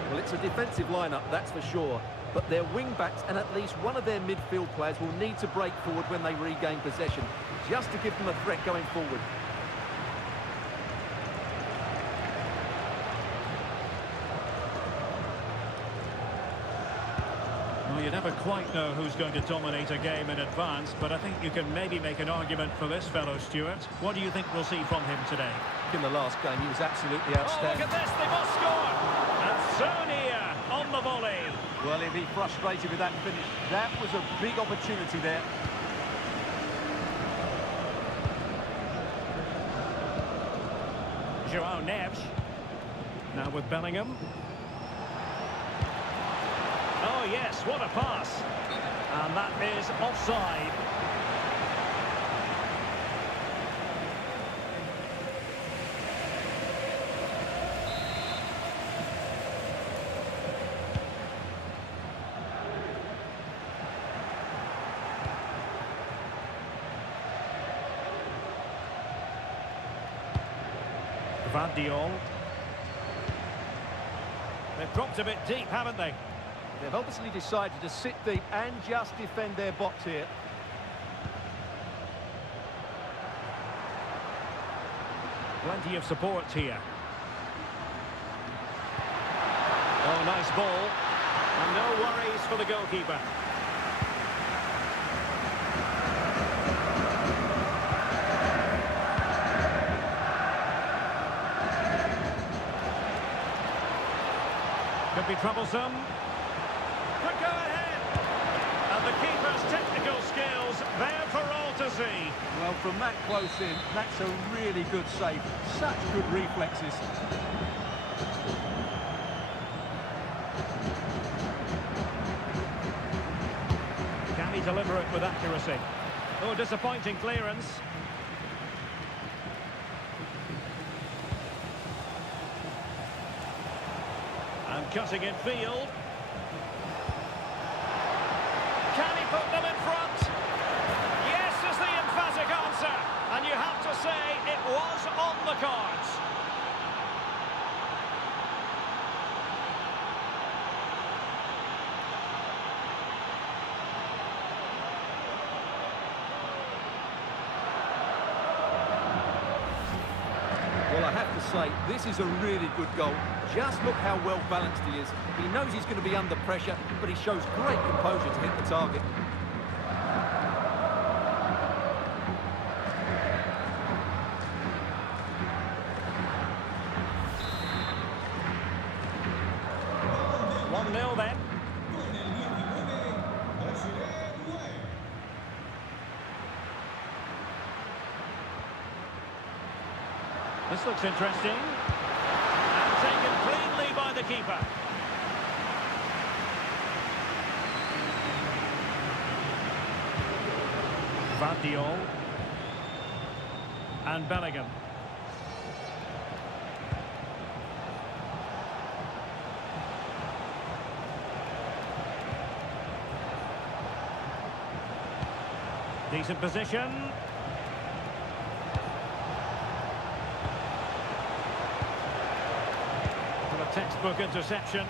Well, it's a defensive lineup, that's for sure. But their wing-backs and at least one of their midfield players will need to break forward when they regain possession, just to give them a threat going forward. Well, you never quite know who's going to dominate a game in advance, but I think you can maybe make an argument for this fellow, Stuart. What do you think we'll see from him today? In the last game, he was absolutely outstanding. Oh, look at this, they must score! And so near on the volley. Well, he'll be frustrated with that finish. That was a big opportunity there. João Neves. Now with Bellingham. Oh, yes, what a pass. And that is offside. Guardiola. They've dropped a bit deep, haven't they? They've obviously decided to sit deep and just defend their box here. Plenty of support here. Oh, nice ball. And no worries for the goalkeeper. Could be troublesome. Could go ahead. And the keeper's technical skills there for all to see. Well, from that close in, that's a really good save. Such good reflexes. Can he deliver it with accuracy? Oh, disappointing clearance. And cutting in field. Can he put them in front? Yes is the emphatic answer. And you have to say it was on the cards. Well, I have to say, this is a really good goal. Just look how well balanced he is. He knows he's going to be under pressure, but he shows great composure to hit the target. Then. This looks interesting. And taken cleanly by the keeper. Guardiola. And Bellingham. Decent position. What a textbook interception.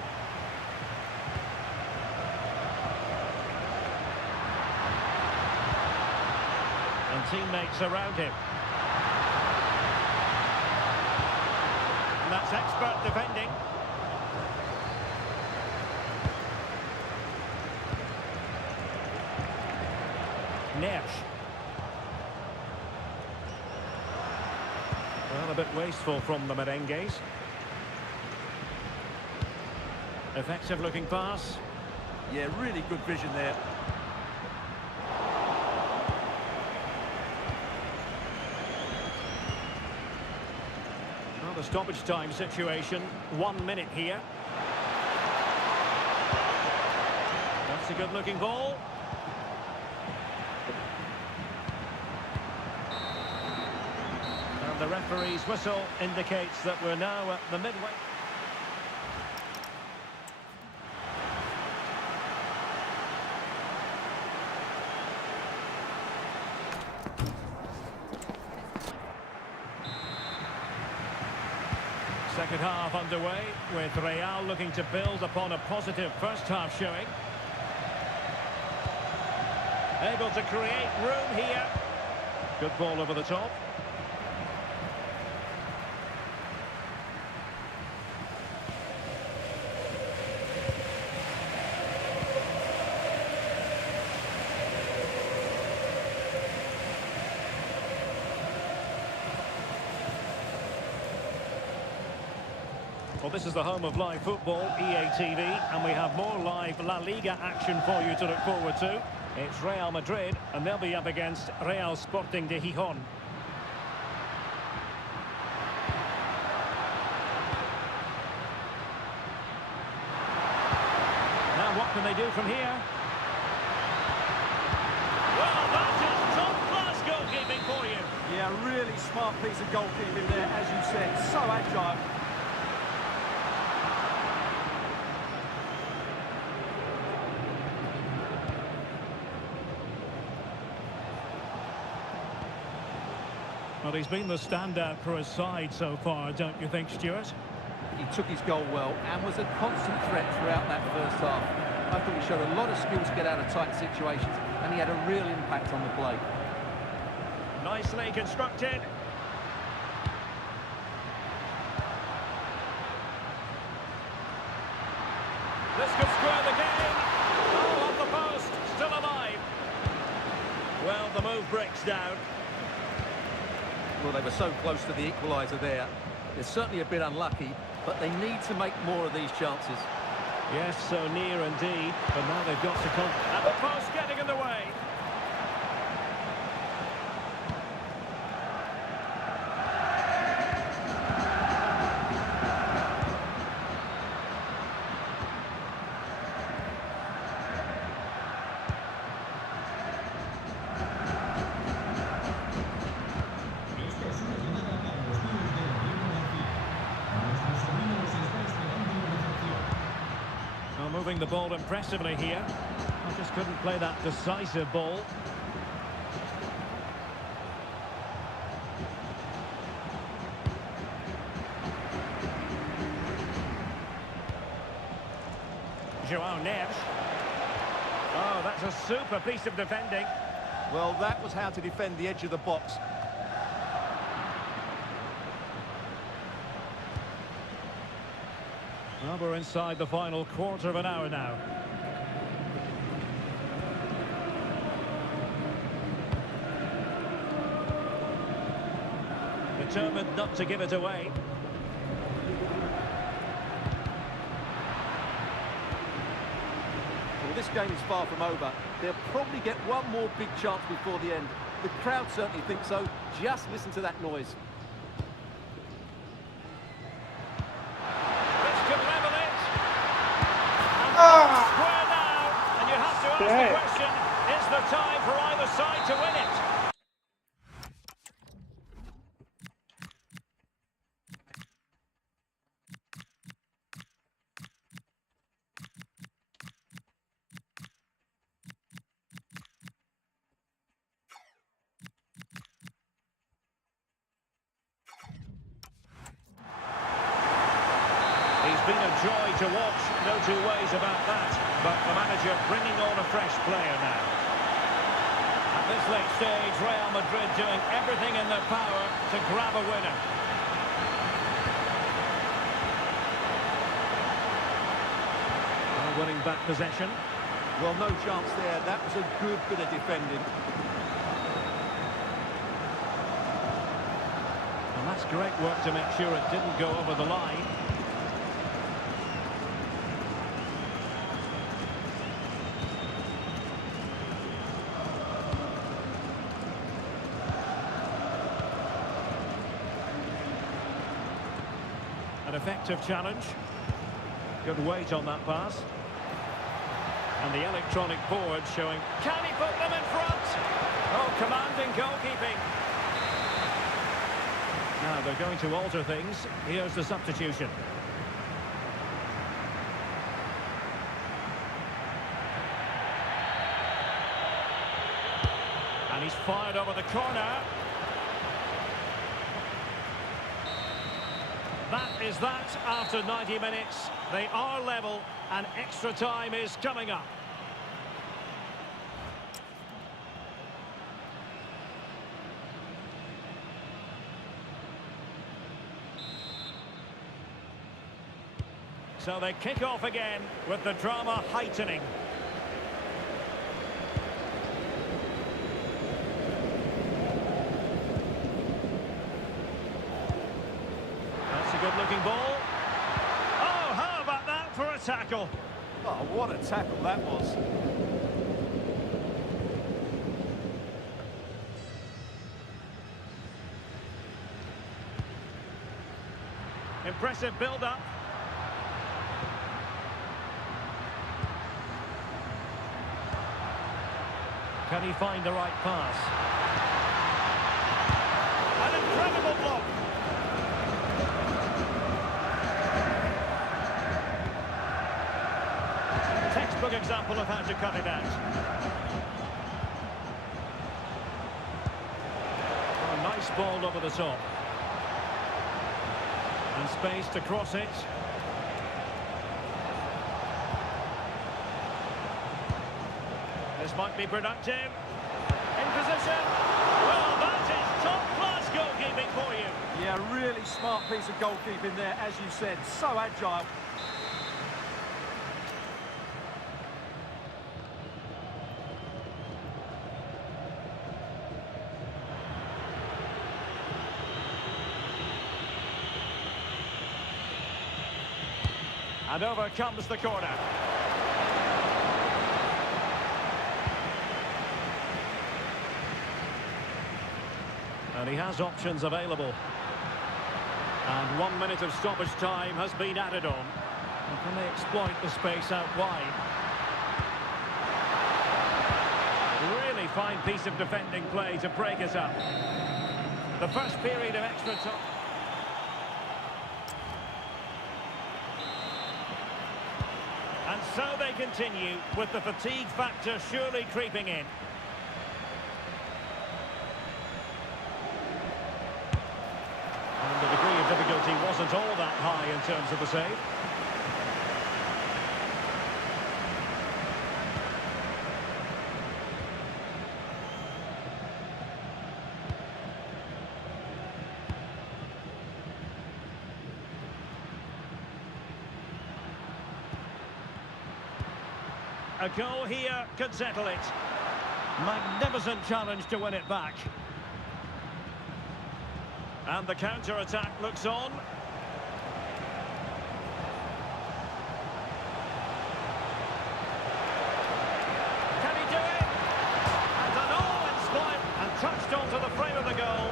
teammates around him. And that's expert defending. Neves. Well, a bit wasteful from the Merengues. Effective looking pass. Yeah, really good vision there. Well, the stoppage time situation, 1 minute here. That's a good looking ball. And the referee's whistle indicates that we're now at the midway. Second half underway, with Real looking to build upon a positive first half showing. Able to create room here. Good ball over the top. Well, this is the home of live football, EA TV, and we have more live La Liga action for you to look forward to. It's Real Madrid, and they'll be up against Real Sporting de Gijón. Now, what can they do from here? Well, that is top-class goalkeeping for you. Yeah, really smart piece of goalkeeping there, as you said. So agile. Well, he's been the standout for his side so far, don't you think, Stuart? He took his goal well and was a constant threat throughout that first half. I thought he showed a lot of skill to get out of tight situations, and he had a real impact on the play. Nicely constructed. This could square the game. Oh, on the post, still alive. Well, the move breaks down. Well, they were so close to the equaliser there. They're certainly a bit unlucky, but they need to make more of these chances. Yes, so near indeed, but now they've got to come. And the post getting in the way. Moving the ball impressively here. I just couldn't play that decisive ball. João Neves. Oh, that's a super piece of defending. Well, that was how to defend the edge of the box. Well, we're inside the final quarter of an hour now. Determined not to give it away. Well, this game is far from over. They'll probably get one more big chance before the end. The crowd certainly think so. Just listen to that noise. Square now, and you have to ask the question, is the time for either side to win it? He's been a joy to watch, no two ways about that. But the manager bringing on a fresh player now. And this late stage, Real Madrid doing everything in their power to grab a winner. Winning back possession. Well, no chance there. That was a good bit of defending. And that's great work to make sure it didn't go over the line. An effective challenge. Good weight on that pass. And the electronic board showing, can he put them in front? Oh, commanding goalkeeping. Now they're going to alter things. Here's the substitution. And he's fired over the corner. That is that after 90 minutes. They are level and extra time is coming up. So they kick off again with the drama heightening. Good-looking ball. Oh, how about that for a tackle? Oh, what a tackle that was. Impressive build-up. Can he find the right pass? An incredible block. Textbook example of how to cut it out. Oh, nice ball over the top. And space to cross it. This might be productive. In position. Well, that is top-class goalkeeping for you. Yeah, really smart piece of goalkeeping there, as you said. So agile. And over comes the corner. And he has options available. And 1 minute of stoppage time has been added on. And can they exploit the space out wide? Really fine piece of defending play to break it up. The first period of extra time. And so they continue, with the fatigue factor surely creeping in. And the degree of difficulty wasn't all that high in terms of the save. A goal here could settle it. Magnificent challenge to win it back. And the counter-attack looks on. Can he do it? And an awe-inspired and touched onto the frame of the goal.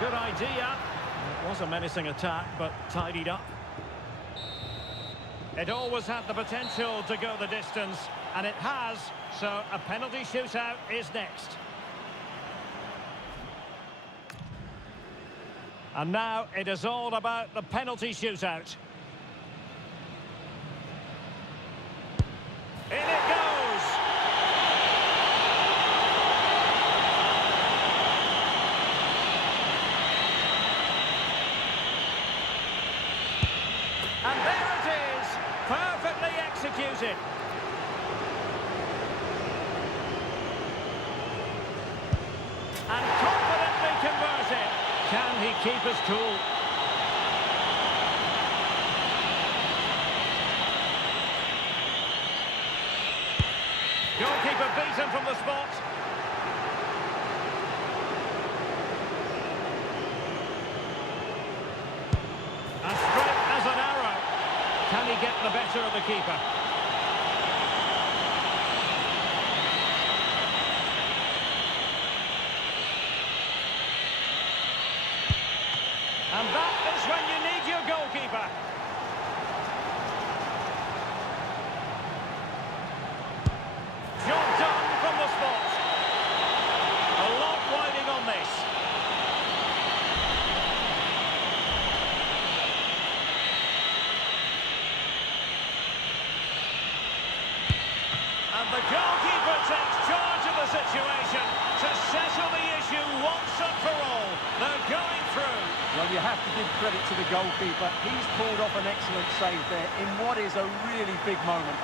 Good idea. It was a menacing attack, but tidied up. It always had the potential to go the distance, and it has So a penalty shootout is next. And now it is all about the penalty shootout. In it goes! And there it is, perfectly executed. And confidently converted. Can he keep his cool? Goalkeeper beaten from the spot. As straight as an arrow. Can he get the better of the keeper? And that is when you need your goalkeeper. Job done from the spot. A lot riding on this. And the goalkeeper takes charge of the situation to settle the issue once and for all. They're going through. Well, you have to give credit to the goalkeeper. He's pulled off an excellent save there in what is a really big moment.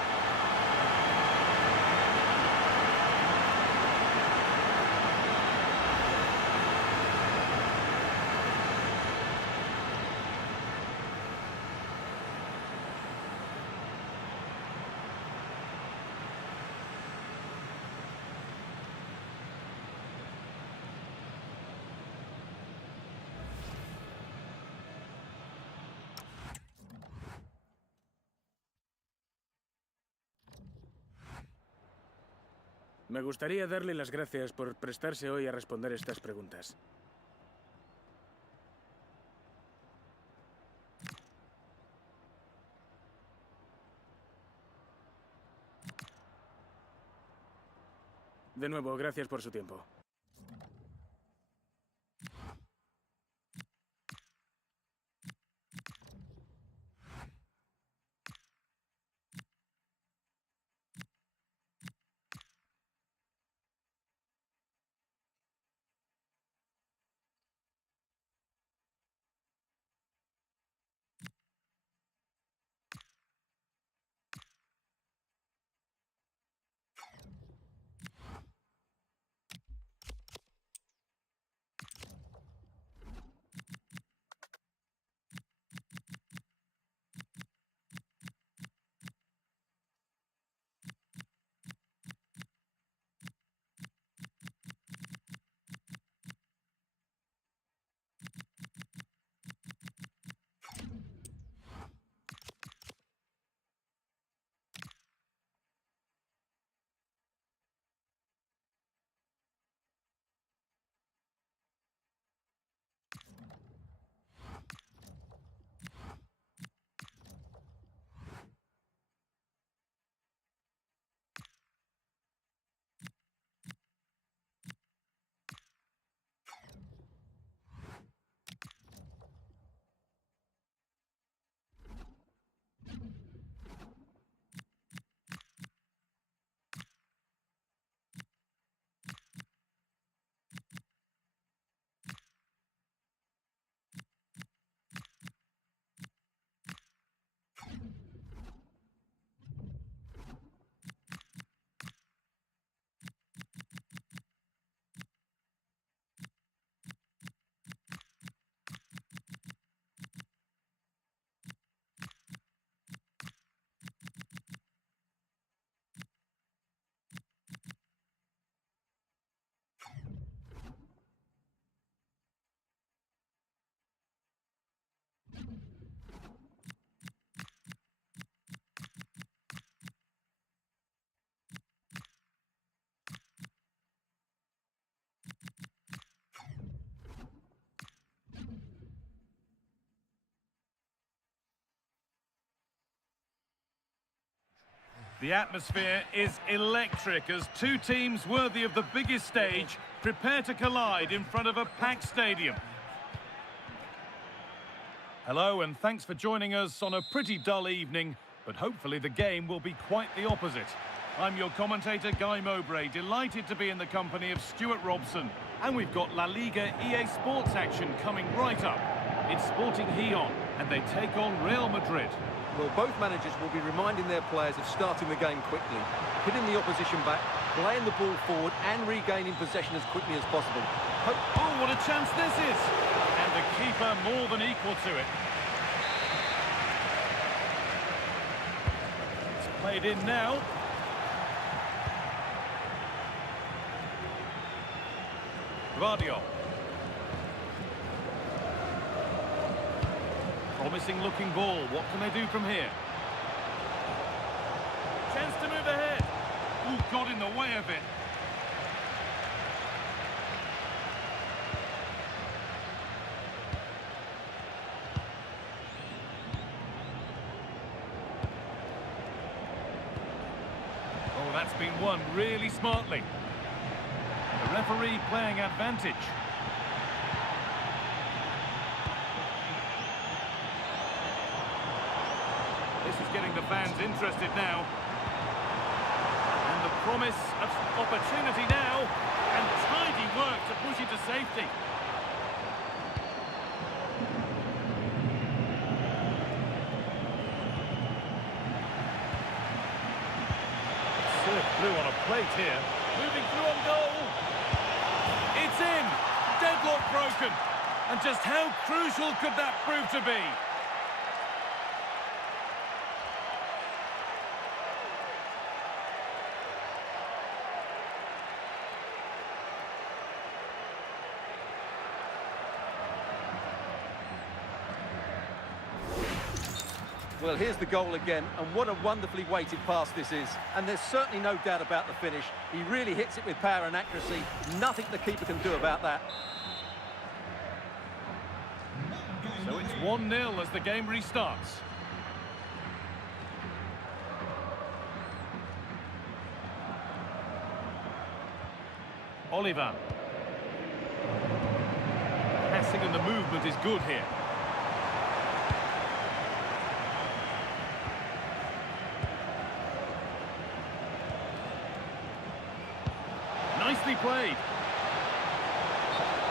Me gustaría darle las gracias por prestarse hoy a responder estas preguntas. De nuevo, gracias por su tiempo. The atmosphere is electric as two teams worthy of the biggest stage prepare to collide in front of a packed stadium. Hello and thanks for joining us on a pretty dull evening, but hopefully the game will be quite the opposite. I'm your commentator, Guy Mowbray, delighted to be in the company of Stuart Robson. And we've got La Liga EA Sports action coming right up. It's Sporting Gijon, and they take on Real Madrid. Well, both managers will be reminding their players of starting the game quickly, hitting the opposition back, playing the ball forward and regaining possession as quickly as possible. Oh, what a chance this is! And the keeper more than equal to it. It's played in now. Guardiola. Promising looking ball. What can they do from here? Chance to move ahead. Ooh, got in the way of it. Oh, that's been won really smartly. The referee playing advantage. This is getting the fans interested now. And the promise of opportunity now. And tidy work to push it to safety. Serve through on a plate here. Moving through on goal. It's in. Deadlock broken. And just how crucial could that prove to be? Well, here's the goal again, and what a wonderfully weighted pass this is. And there's certainly no doubt about the finish. He really hits it with power and accuracy. Nothing the keeper can do about that. So it's 1-0 as the game restarts. Oliver. Passing and the movement is good here. Nicely played.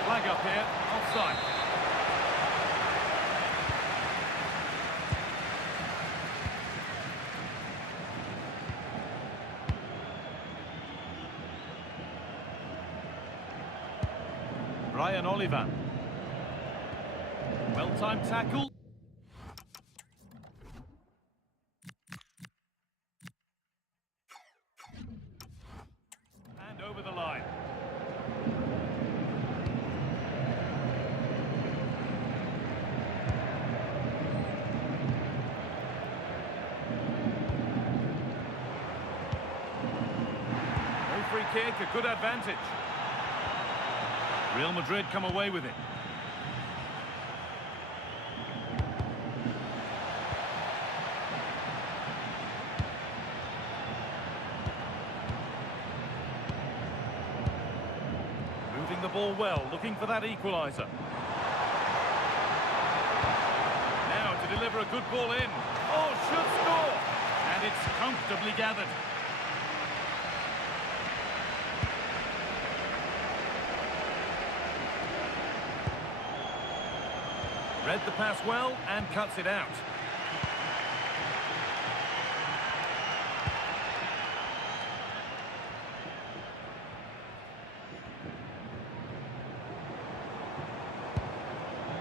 Flag up here, offside. Brian Oliver. Well-timed tackle. And over the line. No free kick, a good advantage. Real Madrid come away with it. Moving the ball well, looking for that equaliser. Now to deliver a good ball in. Oh, should score! And it's comfortably gathered. Read the pass well and cuts it out.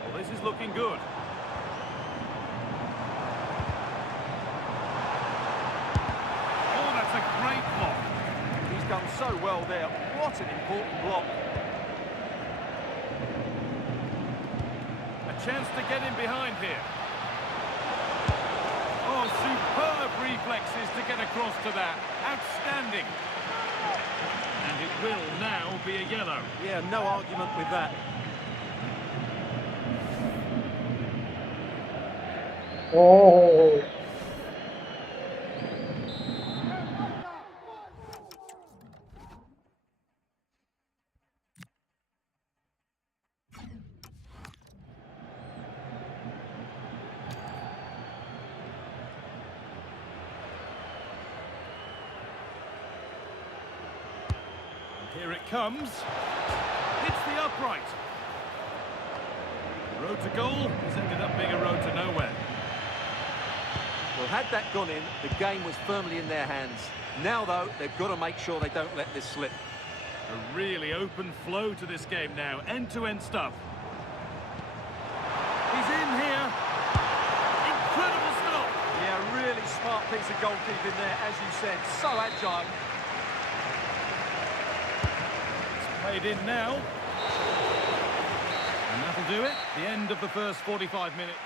Well, this is looking good. Oh, that's a great block. He's done so well there. What an important block. Chance to get in behind here. Oh, superb reflexes to get across to that. Outstanding. And it will now be a yellow. Yeah, no argument with that. Oh. Here it comes. Hits the upright. Road to goal has ended up being a road to nowhere. Well, had that gone in, the game was firmly in their hands. Now, though, they've got to make sure they don't let this slip. A really open flow to this game now. End-to-end stuff. He's in here. Incredible stop. Yeah, really smart piece of goalkeeping there, as you said. So agile. It's played in now. And that'll do it. The end of the first 45 minutes.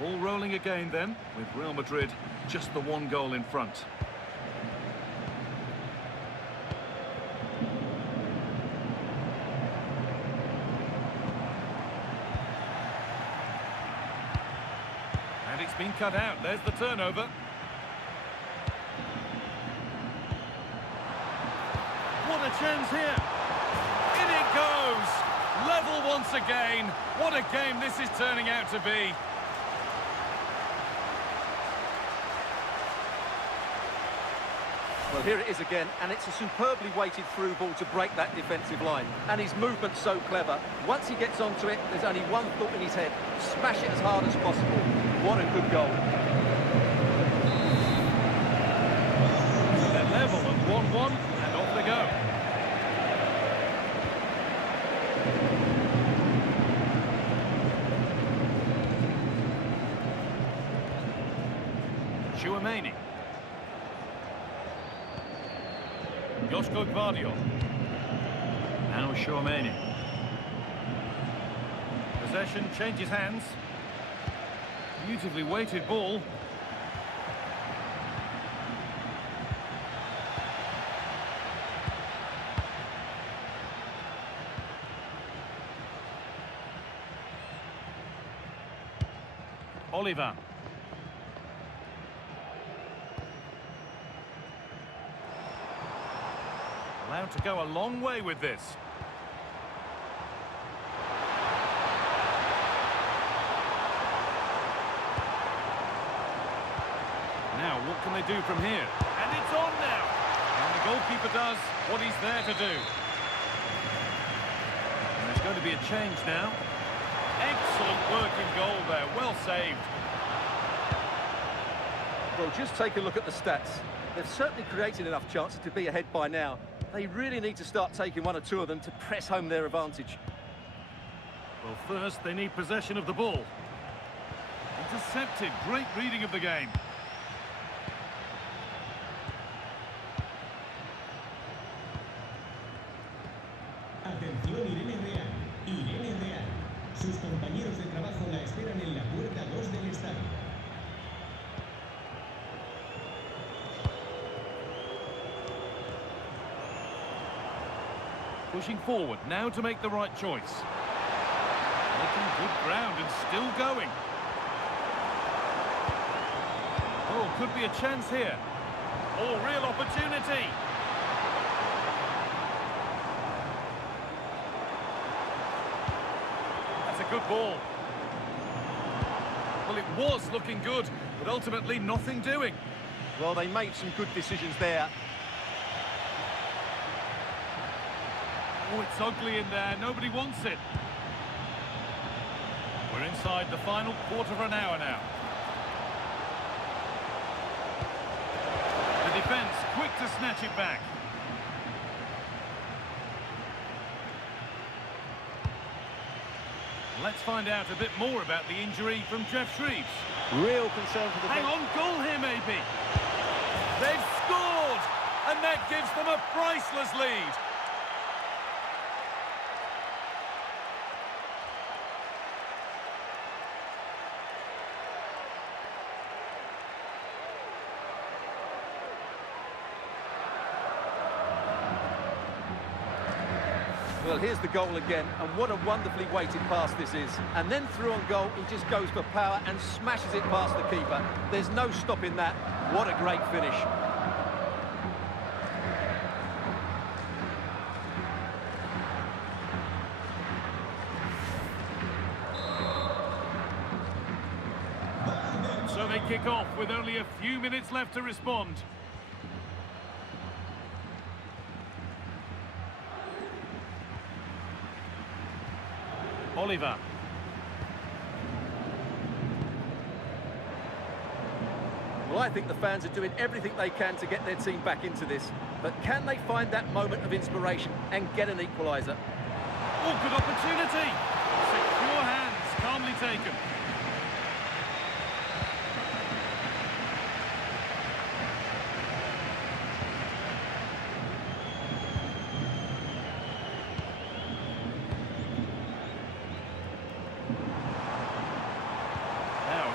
Ball rolling again then, with Real Madrid just the one goal in front. And it's been cut out. There's the turnover. What a chance here. In it goes. Level once again. What a game this is turning out to be. Well, here it is again, and it's a superbly weighted through ball to break that defensive line. And his movement's so clever. Once he gets onto it, there's only one thought in his head. Smash it as hard as possible. What a good goal. They're level at 1-1, and off they go. Tchouaméni. Josko Gvardiol. Now Tchouaméni. Possession changes hands. Beautifully weighted ball. Oliver. Allowed to go a long way with this. Now, what can they do from here? And it's on now! And the goalkeeper does what he's there to do. And there's going to be a change now. Excellent working goal there, well saved. Well, just take a look at the stats. They've certainly created enough chances to be ahead by now. They really need to start taking one or two of them to press home their advantage. Well, first they need possession of the ball. Intercepted, great reading of the game. Atención, Irene Real. Irene Real. Sus compañeros de trabajo la esperan en la puerta 2 del estadio. Pushing forward, now to make the right choice. Making good ground and still going. Oh, could be a chance here. Oh, real opportunity. That's a good ball. Well, it was looking good, but ultimately nothing doing. Well, they made some good decisions there. Oh, it's ugly in there. Nobody wants it. We're inside the final quarter of an hour now. The defence quick to snatch it back. Let's find out a bit more about the injury from Jeff Shreves. Real concern for the... Hang on, goal here maybe. They've scored! And that gives them a priceless lead. Well, here's the goal again, and what a wonderfully weighted pass this is. And then through on goal, he just goes for power and smashes it past the keeper. There's no stopping that. What a great finish. So they kick off with only a few minutes left to respond. Oliver. Well, I think the fans are doing everything they can to get their team back into this. But can they find that moment of inspiration and get an equaliser? Oh, good opportunity. Secure hands, calmly taken.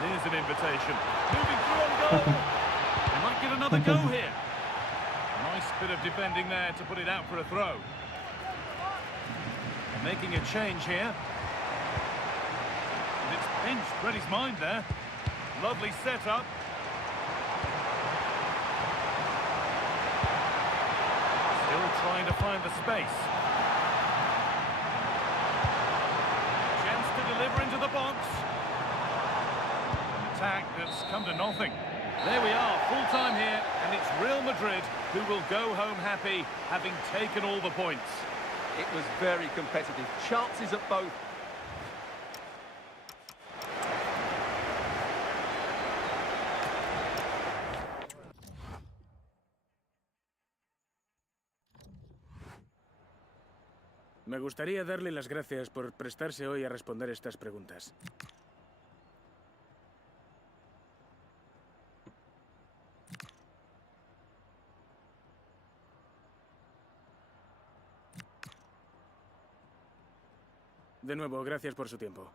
Here's an invitation. Moving through on goal. They might get another go here. Nice bit of defending there to put it out for a throw. Making a change here. And it's pinched. Read his mind there. Lovely setup. Still trying to find the space. Chance to deliver into the box. Attack that's come to nothing. There we are, full time here, and it's Real Madrid who will go home happy, having taken all the points. It was very competitive. Chances at both. Me gustaría darle las gracias por prestarse hoy a responder estas preguntas. De nuevo, gracias por su tiempo.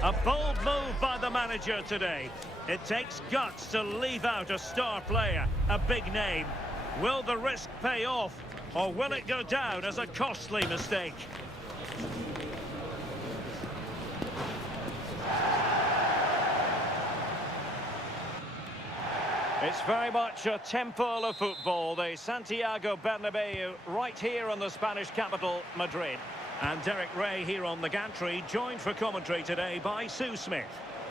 A bold move by the manager today. It takes guts to leave out a star player, a big name. Will the risk pay off, or will it go down as a costly mistake? It's very much a temple of football, the Santiago Bernabeu, right here in the Spanish capital, Madrid. And Derek Ray here on the gantry, joined for commentary today by Sue Smith.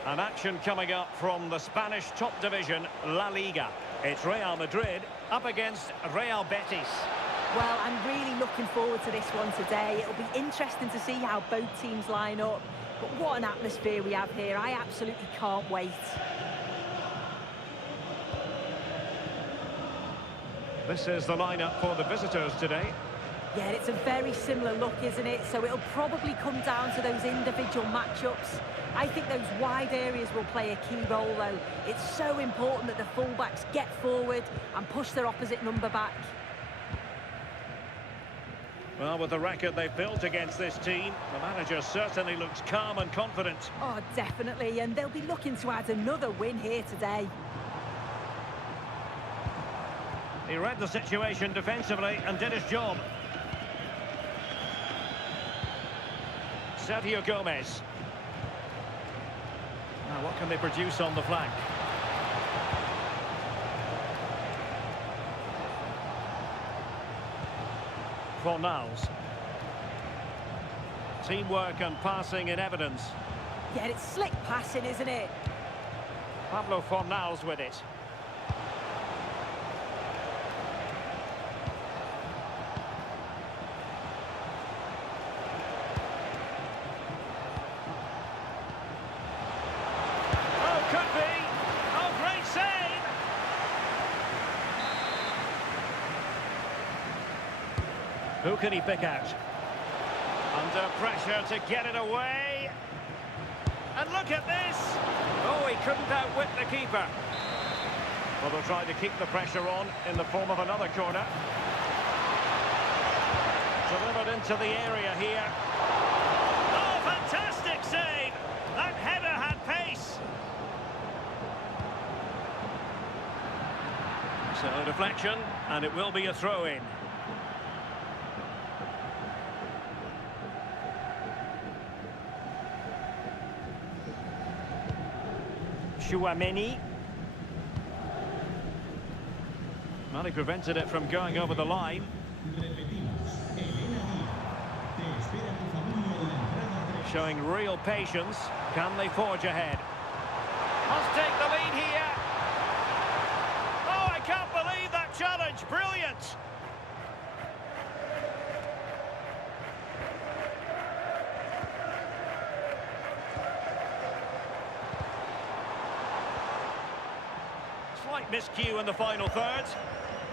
An action coming up from the Spanish top division, La Liga. It's Real Madrid up against Real Betis. Well, I'm really looking forward to this one today. It'll be interesting to see how both teams line up. But what an atmosphere we have here. I absolutely can't wait. This is the lineup for the visitors today. Yeah, it's a very similar look, isn't it? So it'll probably come down to those individual matchups. I think those wide areas will play a key role, though. It's so important that the fullbacks get forward and push their opposite number back. Well, with the record they've built against this team, the manager certainly looks calm and confident. Oh, definitely, and they'll be looking to add another win here today. He read the situation defensively and did his job. Sergio Gomez. Now, what can they produce on the flank? Fornals. Teamwork and passing in evidence. Yeah, it's slick passing, isn't it? Pablo Fornals with it. Who can he pick out? Under pressure to get it away. And look at this! Oh, he couldn't outwit the keeper. Well, they'll try to keep the pressure on in the form of another corner. Delivered into the area here. Oh, fantastic save! That header had pace. So, a deflection, and it will be a throw-in. Chouameni. Well, he prevented it from going over the line. Repetimos, Elena Díaz. Te espera tu familia en la Showing real patience. Can they forge ahead? Must take the lead here. Oh, I can't believe that challenge. Brilliant. Slight miscue in the final third.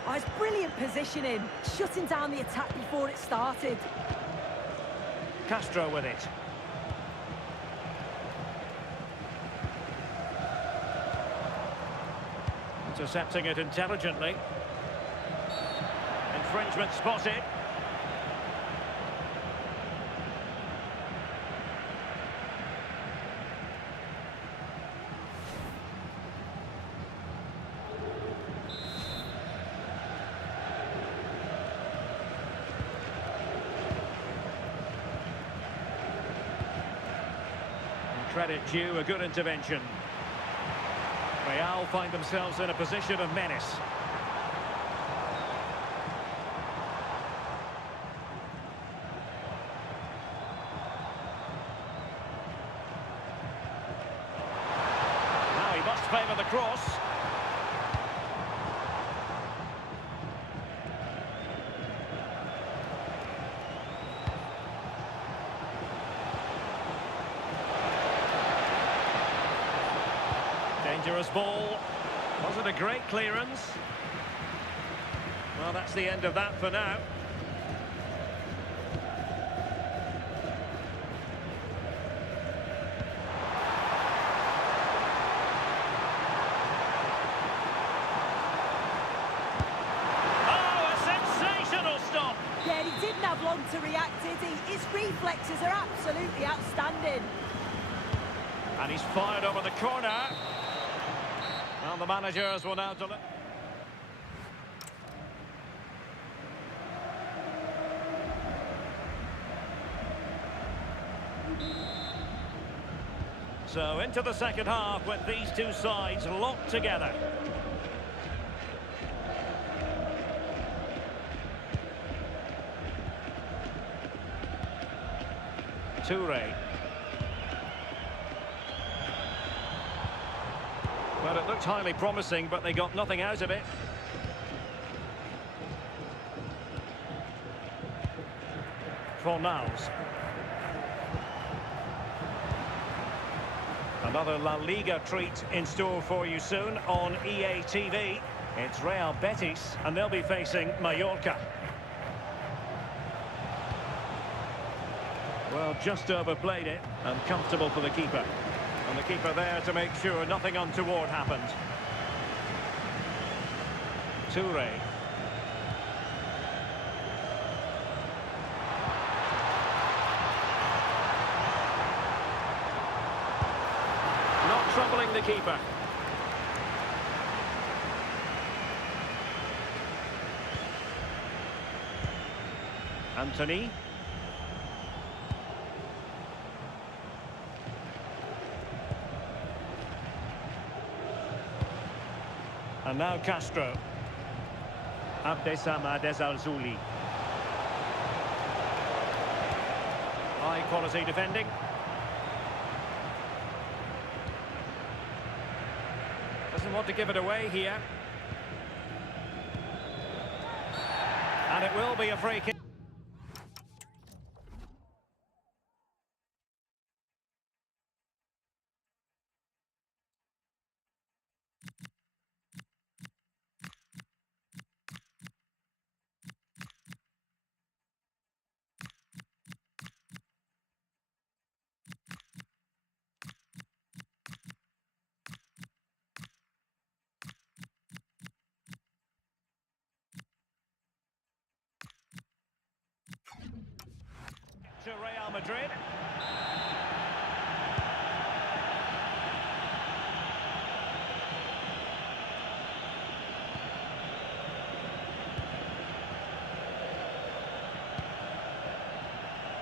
Oh, it's brilliant positioning, shutting down the attack before it started. Castro with it. Intercepting it intelligently. Infringement spotted. Credit due, a good intervention. Real find themselves in a position of menace. Now he must favour the cross. Dangerous ball. Was it a great clearance? Well, that's the end of that for now. Oh, a sensational stop! Yeah, he didn't have long to react, did he? His reflexes are absolutely outstanding. And he's fired over the corner. Well, the managers will now deliver. So into the second half with these two sides locked together. Toure. Well, it looked highly promising, but they got nothing out of it. Fornals. Another La Liga treat in store for you soon on EA TV. It's Real Betis, and they'll be facing Mallorca. Well, just overplayed it, and comfortable for the keeper. And the keeper there to make sure nothing untoward happened. Toure. Not troubling the keeper. Anthony. And now Castro. Abdessamad Ezalzouli. High quality defending. Doesn't want to give it away here. And it will be a free kick. To Real Madrid.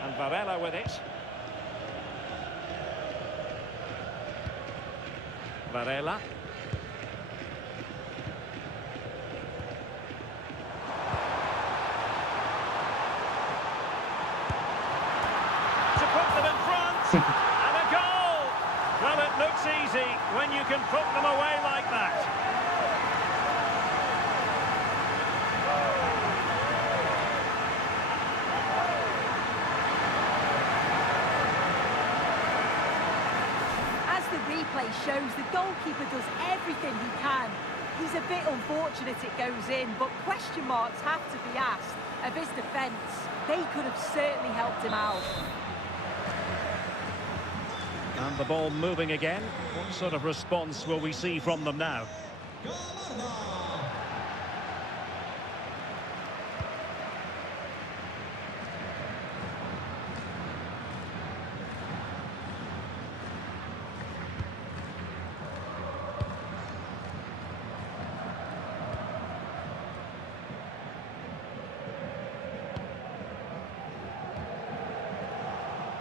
And Varela with it. Varela. To put them in front. And a goal! Well, it looks easy when you can put them away like that. As the replay shows, the goalkeeper does everything he can. He's a bit unfortunate it goes in, but question marks have to be asked of his defence. They could have certainly helped him out. And the ball moving again. What sort of response will we see from them now?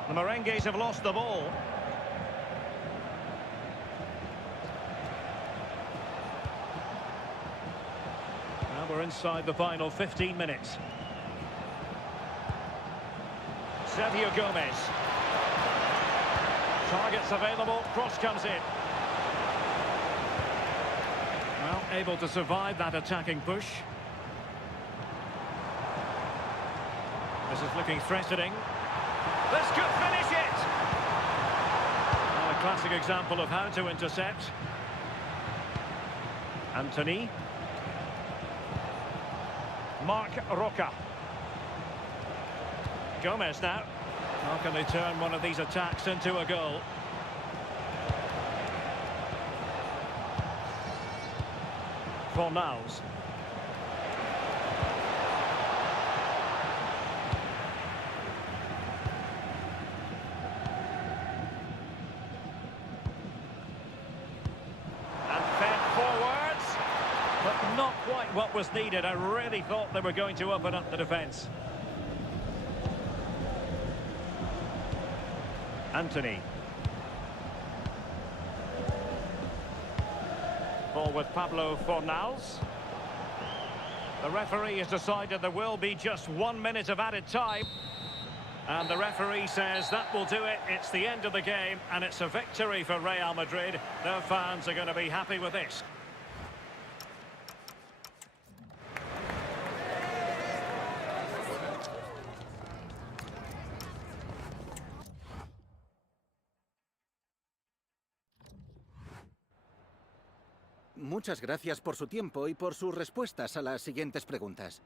The Merengues have lost the ball. Now we're inside the final 15 minutes. Sergio Gomez. Targets available, cross comes in. Well, able to survive that attacking push. This is looking threatening. This could finish it! Well, a classic example of how to intercept. Anthony. Marc Roca. Gomez now. How can they turn one of these attacks into a goal? Fornals. Not quite what was needed. I really thought they were going to open up the defence. Anthony. Ball with Pablo Fornals. The referee has decided there will be just 1 minute of added time. And the referee says that will do it. It's the end of the game, and it's a victory for Real Madrid. Their fans are going to be happy with this. Muchas gracias por su tiempo y por sus respuestas a las siguientes preguntas.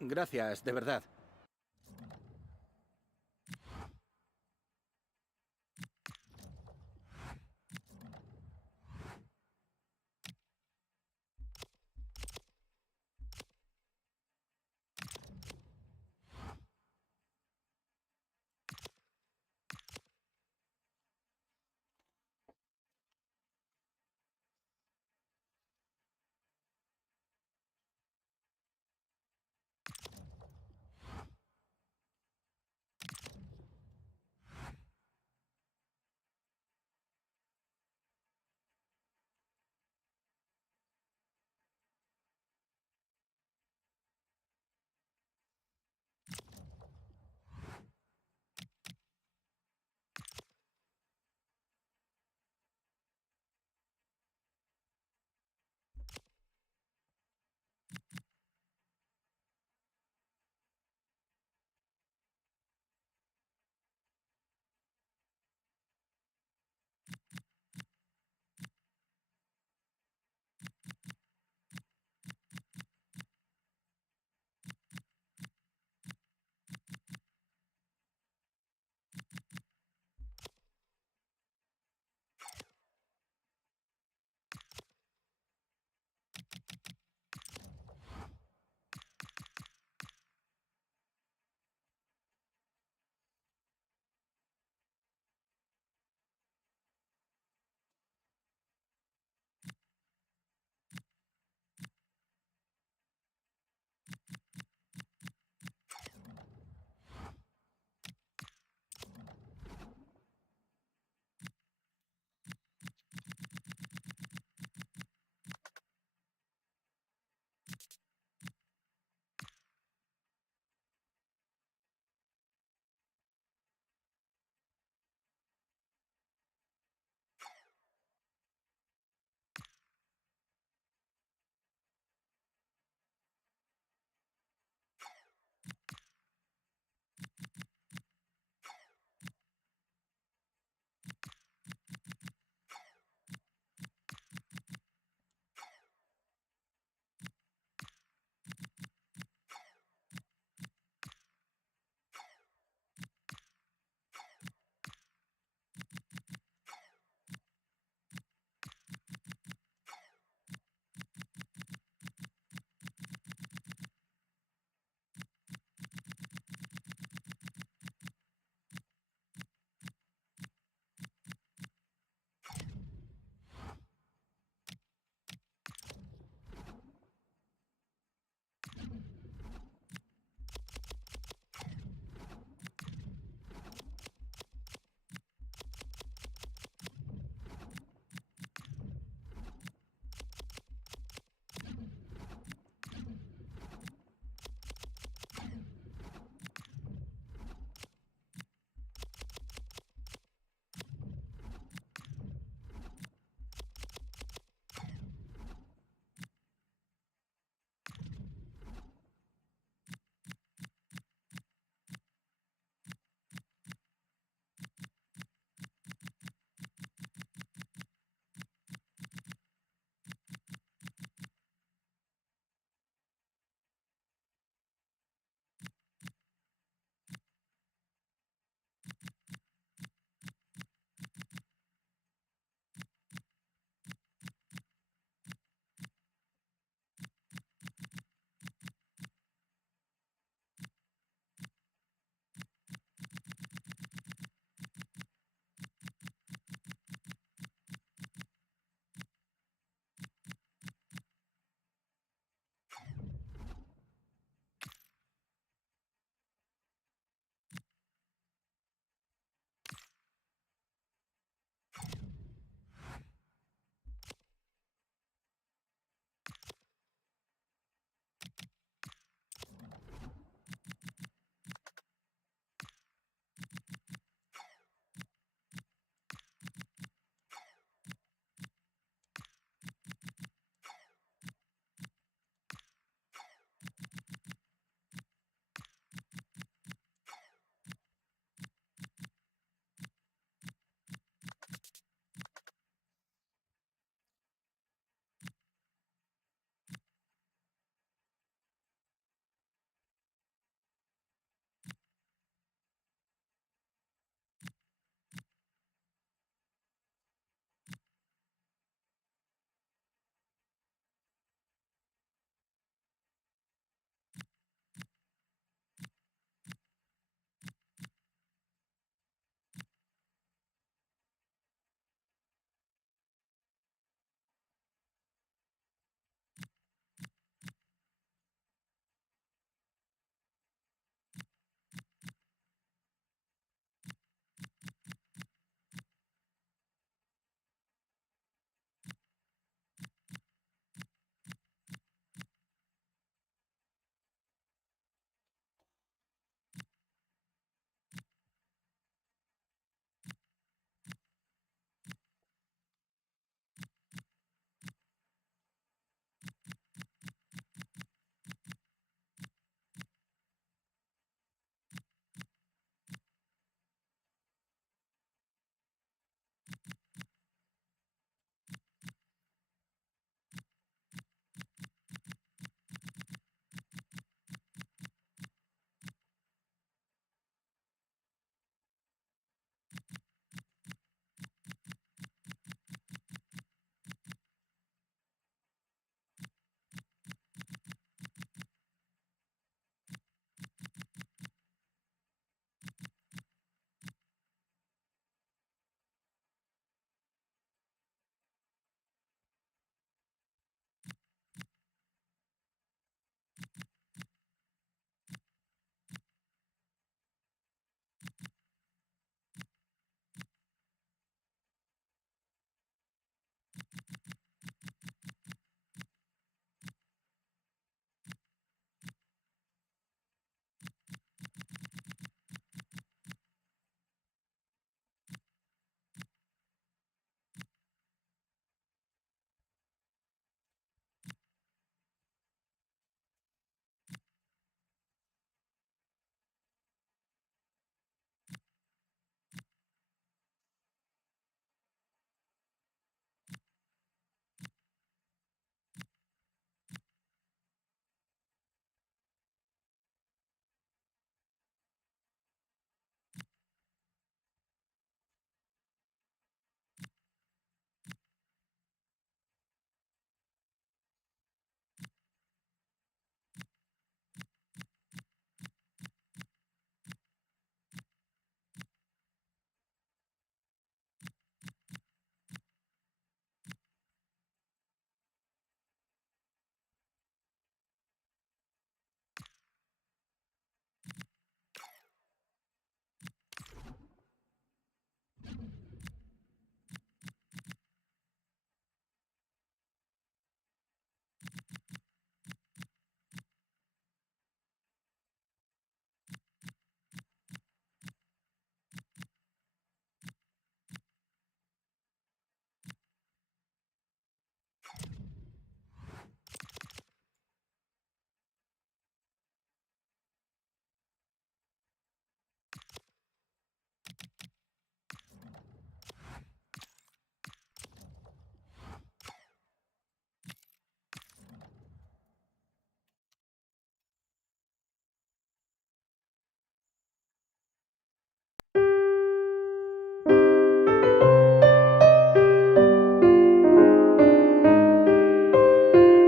Gracias, de verdad.